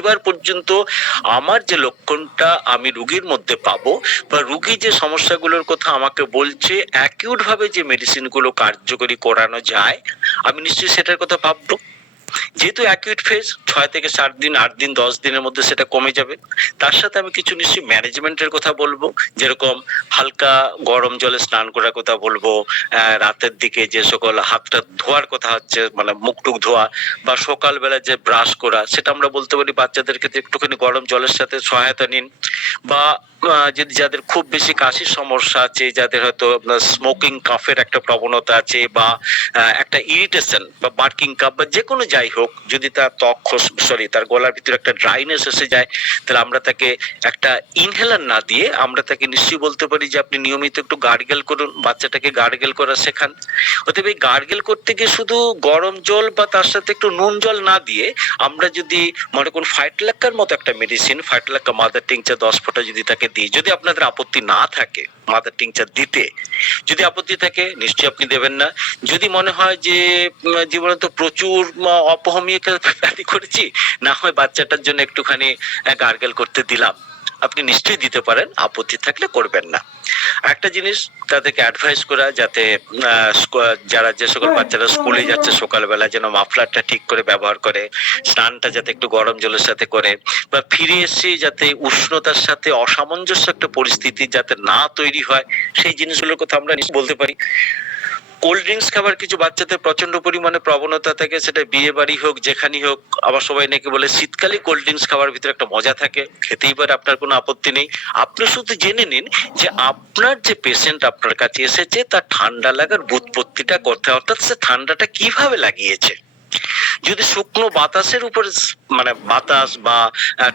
এবার পর্যন্ত আমার যে লক্ষণটা আমি রুগীর মধ্যে পাবো বা রুগী যে সমস্যাগুলোর কথা আমাকে বলছে অ্যাকিউট ভাবে যে মেডিসিন গুলো কার্যকরী করানো যায়, আমি নিশ্চয়ই সেটার কথা ভাববো। যেহেতু অ্যাকিউট ফেজ 6 থেকে 7 দিন, 8 দিন, 10 দিনের মধ্যে সেটা কমে যাবে। তার সাথে আমি কিছু নিশ্চয়ই ম্যানেজমেন্টের কথা বলবো, যেরকম হালকা গরম জলে স্নান করার কথা বলবো, রাতের দিকে যে সকল হাতটা ধোয়ার কথা হচ্ছে মানে মুখ টুক ধোয়া, বা সকালবেলা যে ব্রাশ করা, সেটা আমরা বলতে পারি বাচ্চাদের ক্ষেত্রে একটুখানি গরম জলের সাথে সহায়তা নিন। বা যদি যাদের খুব বেশি কাশির সমস্যা আছে, যাদের হয়তো আপনার স্মোকিং কাফের একটা প্রবণতা আছে, বা একটা ইরিটেশন বা বার্কিং কাপ বা যে কোনো যাই হোক, যদি তার তার গলার ভিতরে একটা ড্রাইনেস এসে যায়, তাহলে আমরা তাকে একটা ইনহেলার না দিয়ে আমরা তাকে নিশ্চয়ই বলতে পারি যে আপনি নিয়মিত একটু গার্গেল করুন, বাচ্চাটাকে গার্গেল করা শেখান। অতএব এই গার্গেল করতে গিয়ে শুধু গরম জল বা তার সাথে একটু নুন জল না দিয়ে আমরা যদি মনে করুন ফাইটলাক্কার মতো একটা মেডিসিন, ফাইটলাক্কা মাদার টিংচার 10 ফোঁটা যদি তাকে দিই, যদি আপনাদের আপত্তি না থাকে মাদার টিংচার দিতে, যদি আপত্তি থাকে নিশ্চয়ই আপনি দেবেন না। যদি মনে হয় যে জীবনে তো প্রচুর অপহমিয়ে করেছি, না হয় বাচ্চাটার জন্য একটুখানি গার্গেল করতে দিলাম, আপনি নিশ্চয়ই দিতে পারেন, আপত্তি থাকলে করবেন না। একটা জিনিস তাদেরকে অ্যাডভাইস করা, যাতে যারা যে সকল বাচ্চারা স্কুলে যাচ্ছে সকালবেলা যেন মাফলারটা ঠিক করে ব্যবহার করে, স্নানটা যাতে একটু গরম জলের সাথে করে, বা ফিরে এসে যাতে উষ্ণতার সাথে অসামঞ্জস্য একটা পরিস্থিতি যাতে না তৈরি হয়, সেই জিনিসগুলোর কথা আমরা বলতে পারি। কোল্ড ড্রিঙ্কস খাবার কিছু বাচ্চাদের প্রচন্ড পরিমাণে প্রবণতা থাকে, সেটা বিয়ে বাড়ি হোক যেখানেই হোক। আবার সবাই নাকি বলে শীতকালে কোল্ড ড্রিঙ্কস খাওয়ার ভিতরে একটা মজা থাকে, খেতেই পারে, আপনার কোনো আপত্তি নেই। আপনি শুধু জেনে নিন যে আপনার যে পেশেন্ট আপনার কাছে এসেছে তার ঠান্ডা লাগার বুৎপত্তিটা কোথায়, অর্থাৎ সে ঠান্ডাটা কিভাবে লাগিয়েছে। যদি শুকনো বাতাসের উপর মানে বাতাস বা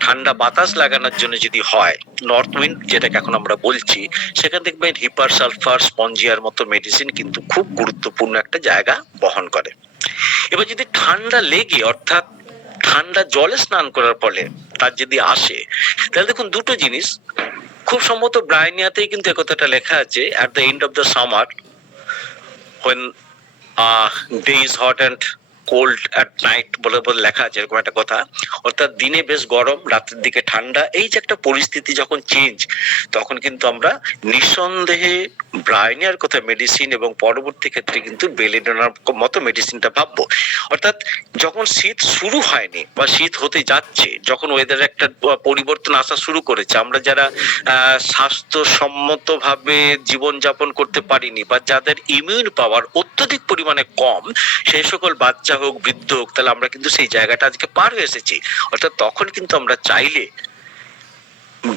ঠান্ডা বাতাস লাগানোর জন্য যদি হয়, নর্থ উইন্ড যেটাকে এখন আমরা বলছি, সেখান দেখবেন হিপার সালফার স্পঞ্জিয়ার মতো মেডিসিন কিন্তু খুব গুরুত্বপূর্ণ একটা জায়গা বহন করে। এবার যদি ঠান্ডা লেগে অর্থাৎ ঠান্ডা জলে স্নান করার ফলে তার যদি আসে, তাহলে দেখুন দুটো জিনিস খুব সম্ভবত ব্রাইনিয়াতেই কিন্তু একথাটা লেখা আছে, at the end of the summer when day is hot and cold at night বলে বলে লেখা আছে, এরকম একটা কথা। অর্থাৎ দিনে বেশ গরম, রাতের দিকে ঠান্ডা, এই যে একটা পরিস্থিতি যখন চেঞ্জ, তখন কিন্তু আমরা নিঃসন্দেহে ব্রাইনিয়ার কথা মেডিসিন এবং পরবর্তী ক্ষেত্রে কিন্তু বেলিডোনার মতো মেডিসিনটা ভাববো। অর্থাৎ যখন শীত শুরু হয়নি বা শীত হতে যাচ্ছে, যখন ওয়েদারে একটা পরিবর্তন আসা শুরু করেছে, আমরা যারা স্বাস্থ্যসম্মত ভাবে জীবনযাপন করতে পারিনি বা যাদের ইমিউন পাওয়ার অত্যধিক পরিমাণে কম, সেই সকল বাচ্চা হোক বৃদ্ধ হোক, তাহলে আমরা কিন্তু সেই জায়গাটা আজকে পার হয়ে এসেছি। অর্থাৎ তখন কিন্তু আমরা চাইলে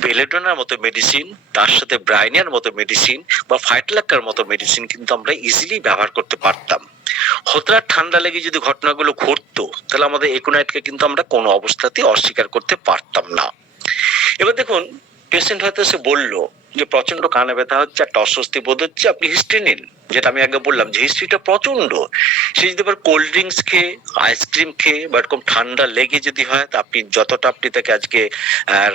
বেলেডোনার মতো মেডিসিন, তার সাথে ব্রাইনিয়ার মতো মেডিসিন বা ফাইটলাক্কার মতো মেডিসিন কিন্তু আমরা ইজিলি ব্যবহার করতে পারতাম। হঠাৎ ঠান্ডা লেগে যদি ঘটনাগুলো ঘটতো, তাহলে আমাদের একুনাইটকে কিন্তু আমরা কোনো অবস্থাতেই অস্বীকার করতে পারতাম না। এবার দেখুন, পেশেন্ট হয়তো সে বললো যে প্রচন্ড কানে ব্যথা হচ্ছে, একটা অস্বস্তি বোধ হচ্ছে, আপনি হিস্ট্রি নিন, যেটা আমি আগে বললাম যে হিস্ট্রিটা প্রচন্ড। সে যদি আবার কোল্ড ড্রিঙ্কস খেয়ে, আইসক্রিম খেয়ে বা এরকম ঠান্ডা লেগে যদি হয়, তা আপনি যতটা আপনি তাকে আজকে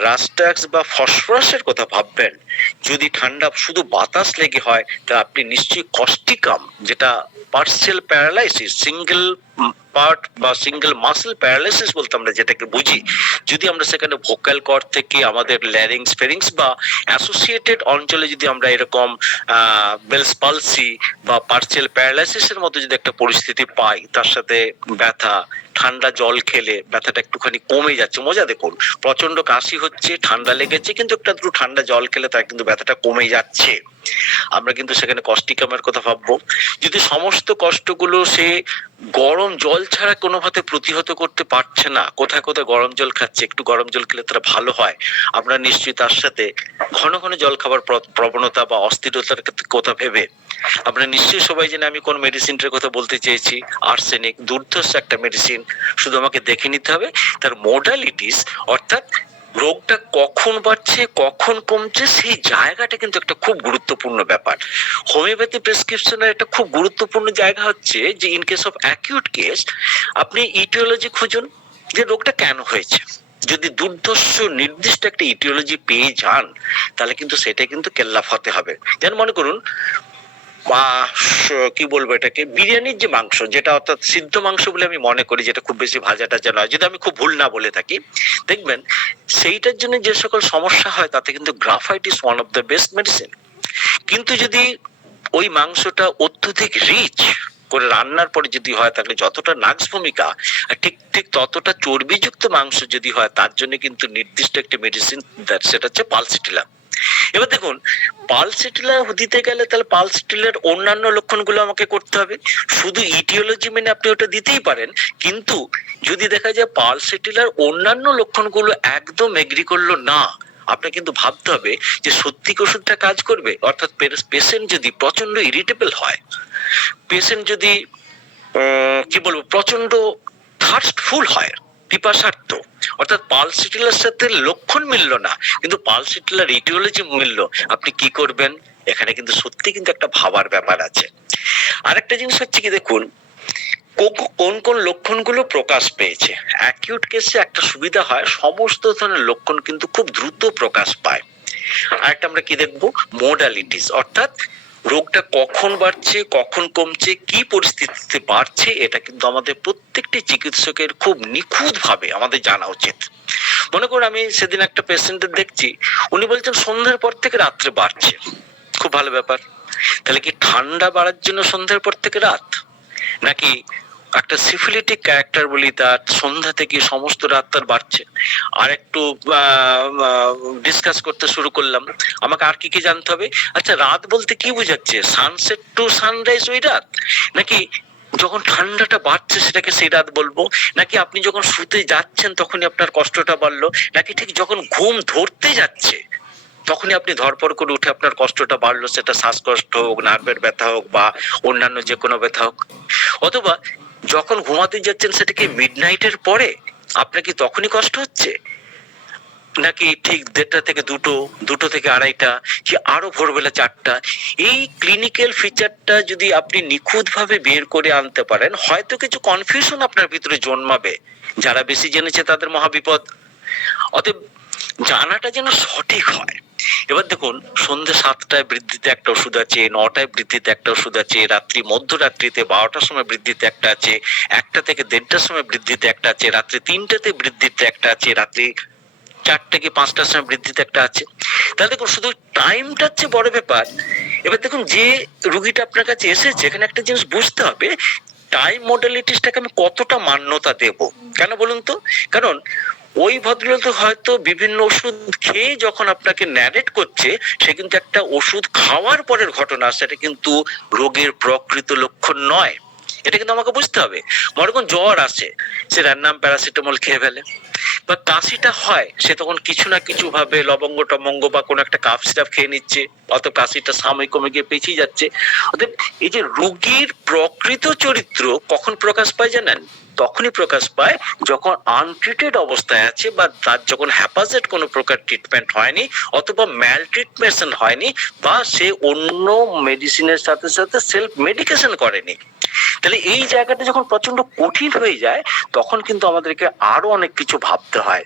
রাস্টাক্স বা ফসফরাসের কথা ভাববেন, যদি ঠান্ডা শুধু বাতাস লেগে হয়, তা আপনি নিশ্চয়ই কস্টিকাম, যেটা পার্সিয়াল প্যারালাইসিস, সিঙ্গেল পার্ট বা সিঙ্গেল মাসেল প্যারালাইসিস বলতে আমরা যেটাকে বুঝি, যদি আমরা সেখানে ভোকাল কর্ড থেকে আমাদের ল্যারিংস ফেরিংস বা অ্যাসোসিয়েটেড অঞ্চলে যদি আমরা এরকম বেলস পালসি বা পার্সিয়াল প্যারালাইসিসের মতো যদি একটা পরিস্থিতি পাই, তার সাথে ব্যথা, ঠান্ডা জল খেলে ব্যথাটা একটুখানি কমে যাচ্ছে, মজা দেখুন, প্রচন্ড কাশি হচ্ছে, ঠান্ডা লেগেছে, কিন্তু একটু ঠান্ডা জল খেলে তার কিন্তু ব্যথাটা কমে যাচ্ছে, আমরা কিন্তু সেখানে কস্টিকামের কথা ভাববো। যদি সমস্ত কষ্টগুলো সে গরম জল ছাড়া কোনোভাবে প্রতিহত করতে পারছে না, কোথায় কোথায় গরম জল খাচ্ছে, একটু গরম জল খেলে তারা ভালো হয়, আমরা নিশ্চয়ই তার সাথে ঘন ঘন জল খাবার প্রবণতা বা অস্থিরতার কথা ভেবে, আপনারা নিশ্চয়ই সবাই জানেন আমি কোন মেডিসিনটার কথা বলতে চেয়েছি, আর্সেনিক, দুর্ধর্ষ একটা মেডিসিন। শুধু আমাকে দেখে নিতে হবে তার মোডালিটিস, অর্থাৎ রোগটা কখন বাড়ছে কখন কমছে, সেই জায়গাটা কিন্তু একটা খুব গুরুত্বপূর্ণ ব্যাপার। হোমিওপ্যাথি প্রেসক্রিপশনের একটা খুব গুরুত্বপূর্ণ জায়গা হচ্ছে যে in case of acute case আপনি ইটিওলজি খুঁজুন, যে রোগটা কেন হয়েছে। যদি দুর্ধর্ষ নির্দিষ্ট একটা ইটিওলজি পেয়ে যান, তাহলে কিন্তু সেটা কিন্তু কেল্লাফাতে হবে। যেন মনে করুন কি বলবো এটাকে, বিরিয়ানির যে মাংস, যেটা অর্থাৎ সিদ্ধ মাংস বলে আমি মনে করি, যেটা খুব বেশি ভাজা টাজা নয়, যদি আমি খুব ভুল না বলে থাকি, দেখবেন সেইটার জন্য যে সকল সমস্যা হয় তাতে কিন্তু graphite is one of the best medicine. কিন্তু যদি ওই মাংসটা অত্যধিক রিচ করে রান্নার পরে যদি হয়, তাহলে যতটা নাক্স ভূমিকা ঠিক ঠিক ততটা চর্বিযুক্ত মাংস যদি হয়, তার জন্য কিন্তু নির্দিষ্ট একটি মেডিসিন, সেটা হচ্ছে পালসিটিলা। এবার দেখুন, পালসিটিলা দিতে গেলে তাহলে পালসিটিলার অন্যান্য লক্ষণগুলো আমাকে করতে হবে। শুধু ইটিওলজি মেনে আপনি ওটা দিতেই পারেন, কিন্তু যদি দেখা যায় পালসিটিলার অন্যান্য লক্ষণগুলো একদম এগ্রি করলো না, আপনাকে কিন্তু ভাবতে হবে যে সত্যি কি ওষুধটা কাজ করবে। অর্থাৎ পেশেন্ট যদি প্রচন্ড ইরিটেবল হয়, পেশেন্ট যদি কি বলবো প্রচন্ড থার্স্টফুল হয়, পিপাসার্থ, অর্থাৎ পালসিটিলার সাথে লক্ষণ মিলল না কিন্তু পালসিটিলার ইটিওলজি মিলল, আপনি কি করবেন? এখানে কিন্তু সত্যি কিন্তু একটা ভাবার ব্যাপার আছে। আরেকটা জিনিস হচ্ছে কি, দেখুন কোন কোন লক্ষণগুলো প্রকাশ পেয়েছে। অ্যাকিউট কেসে একটা সুবিধা হয়, সমস্ত ধরনের লক্ষণ কিন্তু খুব দ্রুত প্রকাশ পায়। আরেকটা আমরা কি দেখবো, মোডালিটিস, অর্থাৎ রোগটা কখন বাড়ছে, কখন কমছে, কি পরিস্থিতিতে বাড়ছে, এটা কিন্তু আমাদের প্রত্যেকটি চিকিৎসকের খুব নিখুঁত ভাবে আমাদের জানা উচিত। মনে করুন আমি সেদিন একটা পেশেন্টের দেখছি, উনি বলছেন সন্ধ্যার পর থেকে রাত্রে বাড়ছে। খুব ভালো ব্যাপার। তাহলে কি ঠান্ডা বাড়ার জন্য সন্ধ্যার পর থেকে রাত, নাকি একটা সিফিলিটিক ক্যারেক্টার বলি তার সন্ধ্যা থেকে সমস্ত রাত তার বাড়ছে? আর একটু ডিসকাস করতে শুরু করলাম, আমাকে আর কি কি জানতে হবে। আচ্ছা, রাত বলতে কি বোঝাচ্ছে? সানসেট টু সানরাইজ ওই রাত, নাকি যখন ঠান্ডাটা বাড়ছে সেটাকে সেই রাত বলবো, নাকি আপনি যখন শুতে যাচ্ছেন তখনই আপনার কষ্টটা বাড়লো, নাকি ঠিক যখন ঘুম ধরতে যাচ্ছে তখনই আপনি ধরপড় করে উঠে আপনার কষ্টটা বাড়লো, সেটা শ্বাসকষ্ট হোক, নার্ভের ব্যথা হোক, বা অন্যান্য যে কোনো ব্যথা হোক। অথবা যখন ঘুমাতে যাচ্ছেন সেটা কি মিডনাইটের পরে, আপনার কি তখনই কষ্ট হচ্ছে, নাকি ঠিক 1:30 থেকে 2, 2 থেকে 2:30, কি আরো ভোরবেলা 4টা? এই ক্লিনিক্যাল ফিচারটা যদি আপনি নিখুঁত ভাবে বের করে আনতে পারেন, হয়তো কিছু কনফিউশন আপনার ভিতরে জন্মাবে। যারা বেশি জেনেছে তাদের মহাবিপদ। অতএব জানাটা যেন সঠিক হয়। এবার দেখুন, সন্ধ্যে 7টায় বৃদ্ধিতে একটা ওষুধ আছে, 9টায় বৃদ্ধিতে একটা ওষুধ আছে, রাত্রি মধ্যরাত্রিতে 12টার সময় বৃদ্ধিতে একটা আছে, 1টা থেকে 1:30টার সময় বৃদ্ধিতে একটা আছে, রাত্রি 3টাতে বৃদ্ধিতে একটা আছে, রাত্রি 4টে কি 5টার সময় বৃদ্ধিতে একটা আছে। তাহলে দেখুন, শুধু টাইমটা হচ্ছে বড় ব্যাপার। এবার দেখুন, যে রুগীটা আপনার কাছে এসেছে, এখানে একটা জিনিস বুঝতে হবে, টাইম মডালিটিসটাকে আমি কতটা মান্যতা দেব। কেন বলুন তো? কারণ ওই ভদ্রলোক হয়তো বিভিন্ন ওষুধ খেয়ে যখন আপনাকে ন্যারেট করছে, সে কিন্তু একটা ওষুধ খাওয়ার পরের ঘটনা, সেটা কিন্তু রোগের প্রকৃত লক্ষণ নয়। এটা কিন্তু আমাকে বুঝতে হবে। মনে করুন জ্বর আসে, সে র্যান্ডাম প্যারাসিটামল খেয়ে ফেলে, বা কাশিটা হয়, সে তখন কিছু না কিছু ভাবে লবঙ্গ টবঙ্গ বা কোনো একটা কাফ সিরাপ খেয়ে নিচ্ছে, অত কাশিটা সাময়িক কমে গিয়ে পেছিয়ে যাচ্ছে। অতএব এই যে রোগীর প্রকৃত চরিত্র কখন প্রকাশ পায় জানেন? তখনই প্রকাশ পায় যখন আনট্রিটেড অবস্থায় আছে, বা তার যখন হ্যাপাজেট কোনো প্রকার ট্রিটমেন্ট হয়নি, অথবা ম্যাল ট্রিটমেন্ট হয়নি, বা সে অন্য মেডিসিনের সাথে সাথে সেলফ মেডিকেশন করেনি। তাহলে এই জায়গাটা যখন প্রচন্ড কঠিন হয়ে যায়, তখন কিন্তু আমাদেরকে আরো অনেক কিছু ভাবতে হয়।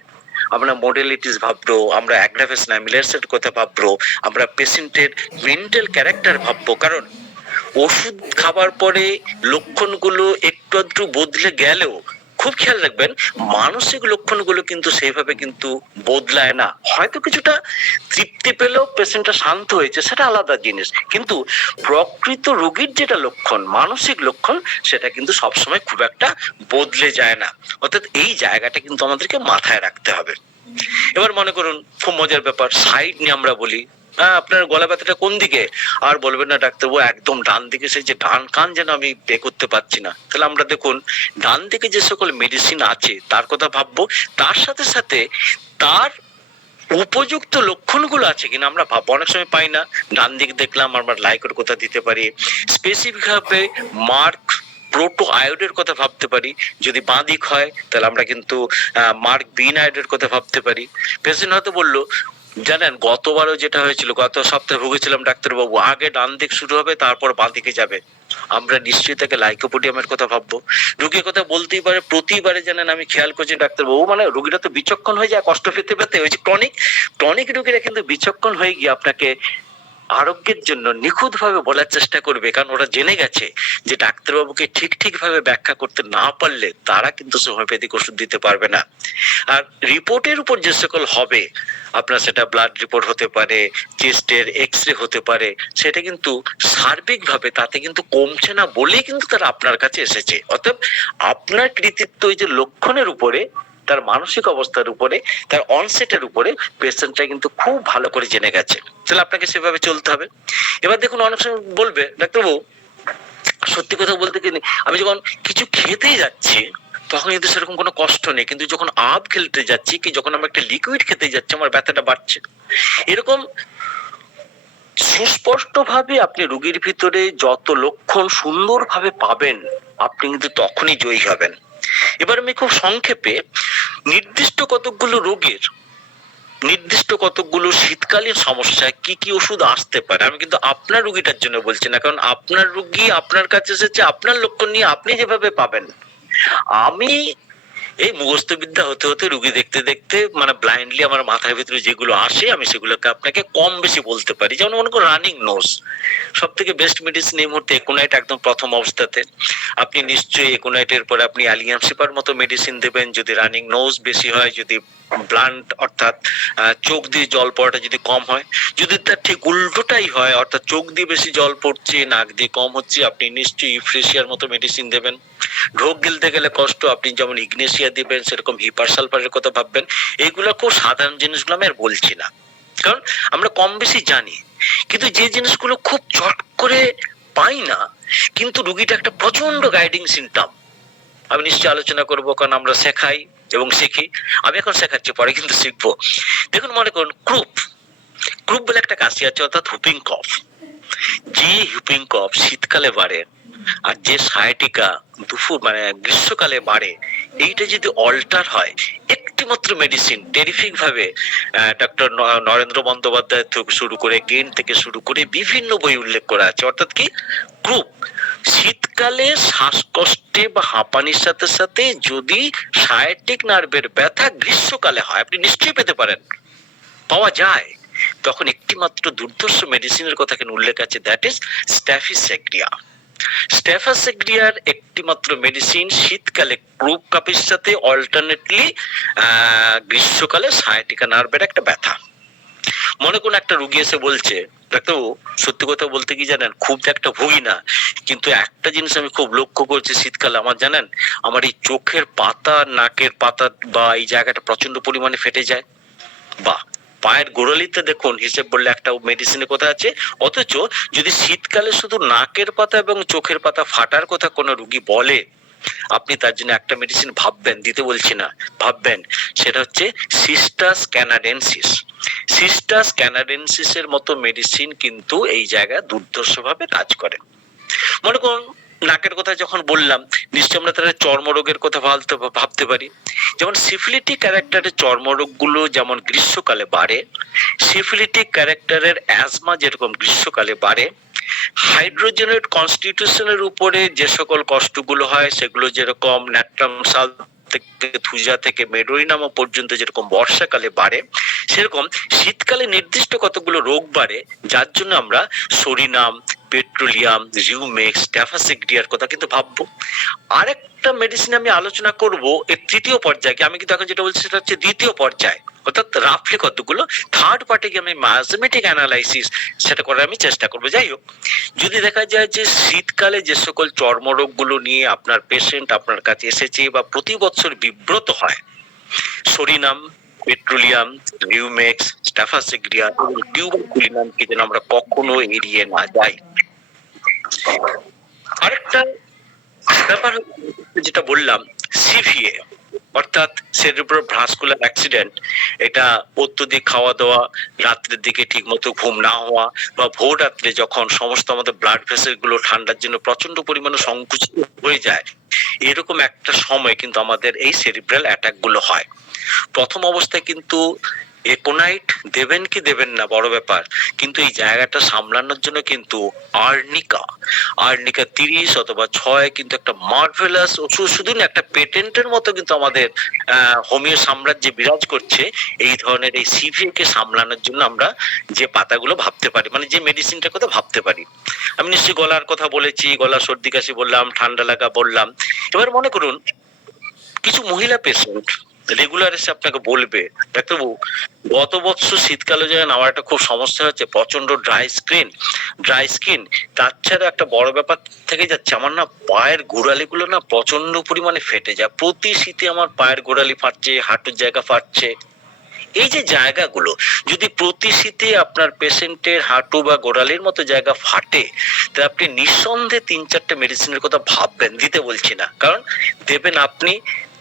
আমরা মডেলিটিস ভাববো, আমরা অ্যাগ্রাভেশন অ্যামিলেসের কথা ভাববো, আমরা পেশেন্টের মেন্টাল ক্যারেক্টার ভাববো। কারণ ওষুধ খাবার পরে লক্ষণগুলো একটু আধটু বদলে গেলেও খুব খেয়াল রাখবেন, মানসিক লক্ষণগুলো কিন্তু সেইভাবে কিন্তু বদলায় না। হয়তো কিছুটা তৃপ্তি পেলেও পেশেন্টটা শান্ত হয়েছে, সেটা আলাদা জিনিস, কিন্তু প্রকৃত রোগীর যেটা লক্ষণ, মানসিক লক্ষণ, সেটা কিন্তু সবসময় খুব একটা বদলে যায় না। অর্থাৎ এই জায়গাটা কিন্তু আমাদেরকে মাথায় রাখতে হবে। এবার মনে করুন, খুব মজার ব্যাপার, সাইড নিয়ে আমরা বলি, আপনার গলা ব্যথাটা কোন দিকে? আর বলবেন না ডাক্তারবাবু একদম ডান দিকে, সেই যে ডান কান যেন আমি বে করতে পারছি না। তাহলে আমরা দেখুন, ডান দিকে যে সকল মেডিসিন আছে তার কথা ভাববো, তার সাথে সাথে তার উপযুক্ত লক্ষণগুলো আছে কিনা আমরা ভাববো। অনেক সময় পাই না, ডান দিক দেখলাম, আমরা লাইকের কথা দিতে পারি, স্পেসিফিক ভাবে মার্ক প্রোটো আয়োডের কথা ভাবতে পারি। যদি বাঁ দিক হয় তাহলে আমরা কিন্তু মার্ক বিন আয়োডের কথা ভাবতে পারি। পেশেন্ট হয়তো বললো, জানেন গতবারও যেটা হয়েছিল, গত সপ্তাহে ভুগেছিলাম ডাক্তারবাবু, আগে ডান দিক শুরু হবে তারপর বাঁ দিকে যাবে, আমরা নিশ্চয়ই তাকে লাইকোপোডিয়ামের কথা ভাববো। রোগীর কথা বলতেই পারে, প্রতিবারে জানেন আমি খেয়াল করছি ডাক্তারবাবু, মানে রোগীরা তো বিচক্ষণ হয়ে যায় কষ্ট পেতে পেতে। ওই যে ক্রনিক রোগীরা কিন্তু বিচক্ষণ হয়ে গিয়ে আপনাকে আরোগ্যের জন্য নিখুঁতভাবে বলার চেষ্টা করবে, কারণ ওরা জেনে গেছে যে ডাক্তারবাবুকে ঠিকভাবে ব্যাখ্যা করতে না পারলে তারা কিন্তু হোমিওপ্যাথিক ওষুধ দিতে পারবে না। আর রিপোর্টের উপর যে সকল হবে, আপনার সেটা ব্লাড রিপোর্ট হতে পারে, চেস্টের এক্স-রে হতে পারে, সেটা কিন্তু সার্বিকভাবে তাতে কিন্তু কমছে না বলেই কিন্তু তারা আপনার কাছে এসেছে। অতএব আপনার কৃতিত্ব ওই যে লক্ষণের উপরে, তার মানসিক অবস্থার উপরে, তার অনসেটের উপরে পেশেন্টটা কিন্তু খুব ভালো করে জেনে গেছে। তাহলে আপনাকে সেভাবে চলতে হবে। এবার দেখুন, অনেক সময় বলবে ডাক্তারবাবু, সত্যি কথা বলতে কি আমি যখন কিছু খেতেই যাচ্ছি তখন কিন্তু সেরকম কোনো কষ্ট নেই, কিন্তু যখন আপ খেলতে যাচ্ছি কি যখন আমরা একটা লিকুইড খেতে যাচ্ছি আমার ব্যথাটা বাড়ছে। এরকম সুস্পষ্ট ভাবে আপনি রোগীর ভিতরে যত লক্ষণ সুন্দরভাবে পাবেন, আপনি কিন্তু তখনই জয়ী হবেন। এবার আমি খুব সংক্ষেপে নির্দিষ্ট কতকগুলো রোগের, নির্দিষ্ট কতকগুলো শীতকালীন সমস্যায় কি কি ওষুধ আসতে পারে, আমি কিন্তু আপনার রোগীটার জন্য বলছি না, কারণ আপনার রোগী আপনার কাছে এসেছে, আপনার লক্ষণ নিয়ে আপনি যেভাবে পাবেন। আমি এই মুখস্থ বিদ্যা হতে হতে রুগী দেখতে দেখতে মানে ব্লাইন্ডলি আমার মাথার ভিতরে যেগুলো আসে আমি সেগুলোকে আপনাকে কম বেশি বলতে পারি। যেমন মনে করুন রানিং নোজ, সব থেকে বেস্ট মেডিসিন এই মুহূর্তে একুনাইট, একদম প্রথম অবস্থাতে। আপনি নিশ্চয়ই একুনাইটের পরে আপনি অ্যালিয়াম সিপার মতো মেডিসিন দেবেন যদি রানিং নোজ বেশি হয়, যদি ব্লান্ট অর্থাৎ চোখ দিয়ে জল পড়াটা যদি কম হয়। যদি তার ঠিক উল্টোটাই হয়, অর্থাৎ চোখ দিয়ে বেশি জল পড়ছে, নাক দিয়ে কম হচ্ছে, আপনি নিশ্চয়ই ইউফ্রেশিয়ার মতো মেডিসিন দেবেন। ঢোক গিলতে গেলে কষ্ট, আপনি যেমন ইগনেশিয়া দিবেন, সেরকম হিপার সালফারের কথা ভাববেন। এইগুলো খুব সাধারণ জিনিসগুলো আমি আর বলছি না, কারণ আমরা কম বেশি জানি। কিন্তু যে জিনিসগুলো খুব চট করে পাই না, কিন্তু রুগীটা একটা প্রচন্ড গাইডিং সিম্পটম, আমি নিশ্চয়ই আলোচনা করবো, কারণ আমরা শেখাই এবং শিখি। আমি এখন শেখাচ্ছি, পরে কিন্তু শিখবো। দেখুন, মনে করুন ক্রুপ, ক্রুপ বলে একটা কাশি আছে, অর্থাৎ হুপিং কফ। যে হুপিং কফ শীতকালে বাড়ে আর যে সায়াটিকা দুপুর মানে গ্রীষ্মকালে বাড়ে, এইটা যদি অল্টার হয়, একটি মাত্র মেডিসিন টেরিফিক ভাবে ডক্টর নরেন্দ্র বন্দ্যোপাধ্যায় থেকে শুরু করে গেন থেকে শুরু করে বিভিন্ন বই উল্লেখ করা আছে। অর্থাৎ কি, ক্রুপ শীতকালে শ্বাসকষ্টে বা হাঁপানির সাথে সাথে যদি সায়াটিক নার্ভের ব্যথা গ্রীষ্মকালে হয়, আপনি নিশ্চয়ই পেতে পারেন, পাওয়া যায়, তখন একটি মাত্র দুর্ধর্ষ মেডিসিনের কথা এখানে উল্লেখ আছে, দ্যাট ইজ স্ট্যাফিসেগ্রিয়া। স্টেফাসেগ্রিয়ার একটি মাত্র মেডিসিন শীতকালে ক্রুপ কাপের সাথে, অল্টারনেটলি গ্রীষ্মকালে সায়াটিকা নার্ভের একটা ব্যথা। মনে কোন একটা রুগী এসে বলছে, ডাক্তারবাবু সত্যি কথা বলতে কি জানেন, খুব একটা ভুগি না, কিন্তু একটা জিনিস আমি খুব লক্ষ্য করছি শীতকালে আমার, জানেন আমার এই চোখের পাতা, নাকের পাতা বা এই জায়গাটা প্রচন্ড পরিমাণে ফেটে যায়, বা পায়ের গোড়ালিতে দেখুন হিসেব বললে একটা মেডিসিনের কথা আছে। অথচ যদি শীতকালে শুধু নাকের পাতা এবং চোখের পাতা ফাটার কথা কোনো রুগী বলে, আপনি তার জন্য একটা মেডিসিন ভাববেন, দিতে বলছি না, ভাববেন, সেটা হচ্ছে সিস্টাস ক্যানাডেন্সিস। সিস্টাস ক্যানাডেন্সিসের মতো মেডিসিন কিন্তু এই জায়গায় দুর্ধর্ষভাবে কাজ করে। মনে করুন নাকের কথা যখন বললাম, নিশ্চয় আমরা তাহলে চর্মরোগের কথা ভাবতে পারি। যেমন সিফিলিটিক ক্যারেক্টারের চর্মরোগগুলো যেমন গ্রীষ্মকালে বাড়ে, সিফিলিটিক ক্যারেক্টারের অ্যাজমা যেরকম গ্রীষ্মকালে বাড়ে, হাইড্রোজেনেট কনস্টিটিউশনের উপরে যে সকল কষ্টগুলো হয় সেগুলো যেরকম ন্যাট্রাম সাল থেকে থুজা থেকে মেডোরিনামা পর্যন্ত যেরকম বর্ষাকালে বাড়ে, সেরকম শীতকালে নির্দিষ্ট কতগুলো রোগ বাড়ে, যার জন্য আমরা সরিনাম, পেট্রোলিয়াম, রিউমেক্স, স্ট্যাফাসেগ্রিয়ার কথা কিন্তু ভাববো। আরেকটা মেডিসিন আমি আলোচনা করব এর তৃতীয় পর্যায়ে, আমি কিন্তু এখন যেটা বলছি সেটা হচ্ছে দ্বিতীয় পর্যায়, অর্থাৎ রাফলি কতগুলো থার্ড পার্টে আমি ম্যাথমেটিক অ্যানালাইসিস সেটা করার আমি চেষ্টা করবো। যাই হোক, যদি দেখা যায় যে শীতকালে যে সকল চর্মরোগগুলো নিয়ে আপনার পেশেন্ট আপনার কাছে এসেছে বা প্রতি বছর বিব্রত হয়, সরিনাম, পেট্রোলিয়াম, রিউমেক্স, স্ট্যাফাসেগ্রিয়া এবং টিউবারকুলিনামকে যেন আমরা কখনো এড়িয়ে না যাই। আরেকটা ব্যাপার যেটা বললাম, সিভিএ অর্থাৎ সেরিব্রাল ভাস্কুলার অ্যাক্সিডেন্ট, এটা অত্যধিক খাওয়া দাওয়া, রাত্রের দিকে ঠিক মতো ঘুম না হওয়া, বা ভোর রাত্রে যখন সমস্ত আমাদের ব্লাড ভেসেল গুলো ঠান্ডার জন্য প্রচন্ড পরিমাণে সংকুচিত হয়ে যায়, এরকম একটা সময় কিন্তু আমাদের এই সেরিব্রাল অ্যাটাক গুলো হয়। প্রথম অবস্থায় কিন্তু একোনাইট দেবেন কি দেবেন না বড় ব্যাপার, কিন্তু এই জায়গাটা সামলানোর জন্য কিন্তু আর্নিকা 30 অথবা 6 কিন্তু একটা মার্ভেলাস ওষুধ, শুধু না একটা পেটেন্টের মতো কিন্তু আমাদের হোমিও সাম্রাজ্যে বিরাজ করছে। এই ধরনের এই সিভিএ কে সামলানোর জন্য আমরা যে পাতাগুলো ভাবতে পারি, মানে যে মেডিসিনটার কথা ভাবতে পারি। আমি নিশ্চয়ই গলার কথা বলেছি, গলা সর্দি কাশি বললাম, ঠান্ডা লাগা বললাম। এবার মনে করুন কিছু মহিলা পেশেন্ট রেগুলার এসে আপনাকে বলবে, ডাক্তারবাবু গত বছর শীতকালে যেন আমার একটা খুব সমস্যা হচ্ছে, প্রচন্ড ড্রাই স্কিন, তাছাড়া একটা বড় ব্যাপার থেকে যাচ্ছে, আমার না পায়ের গোড়ালি গুলো না প্রচন্ড পরিমাণে ফেটে যায়, প্রতি শীতে আমার পায়ের গোড়ালি ফাটছে, হাঁটুর জায়গা ফাটছে। এই যে জায়গাগুলো যদি প্রতি শীতে আপনার পেশেন্টের হাঁটু বা গোড়ালির মতো জায়গা ফাটে, তাহলে আপনি নিঃসন্দেহে 3-4টে মেডিসিনের কথা ভাববেন, দিতে বলছি না, কারণ দেবেন আপনি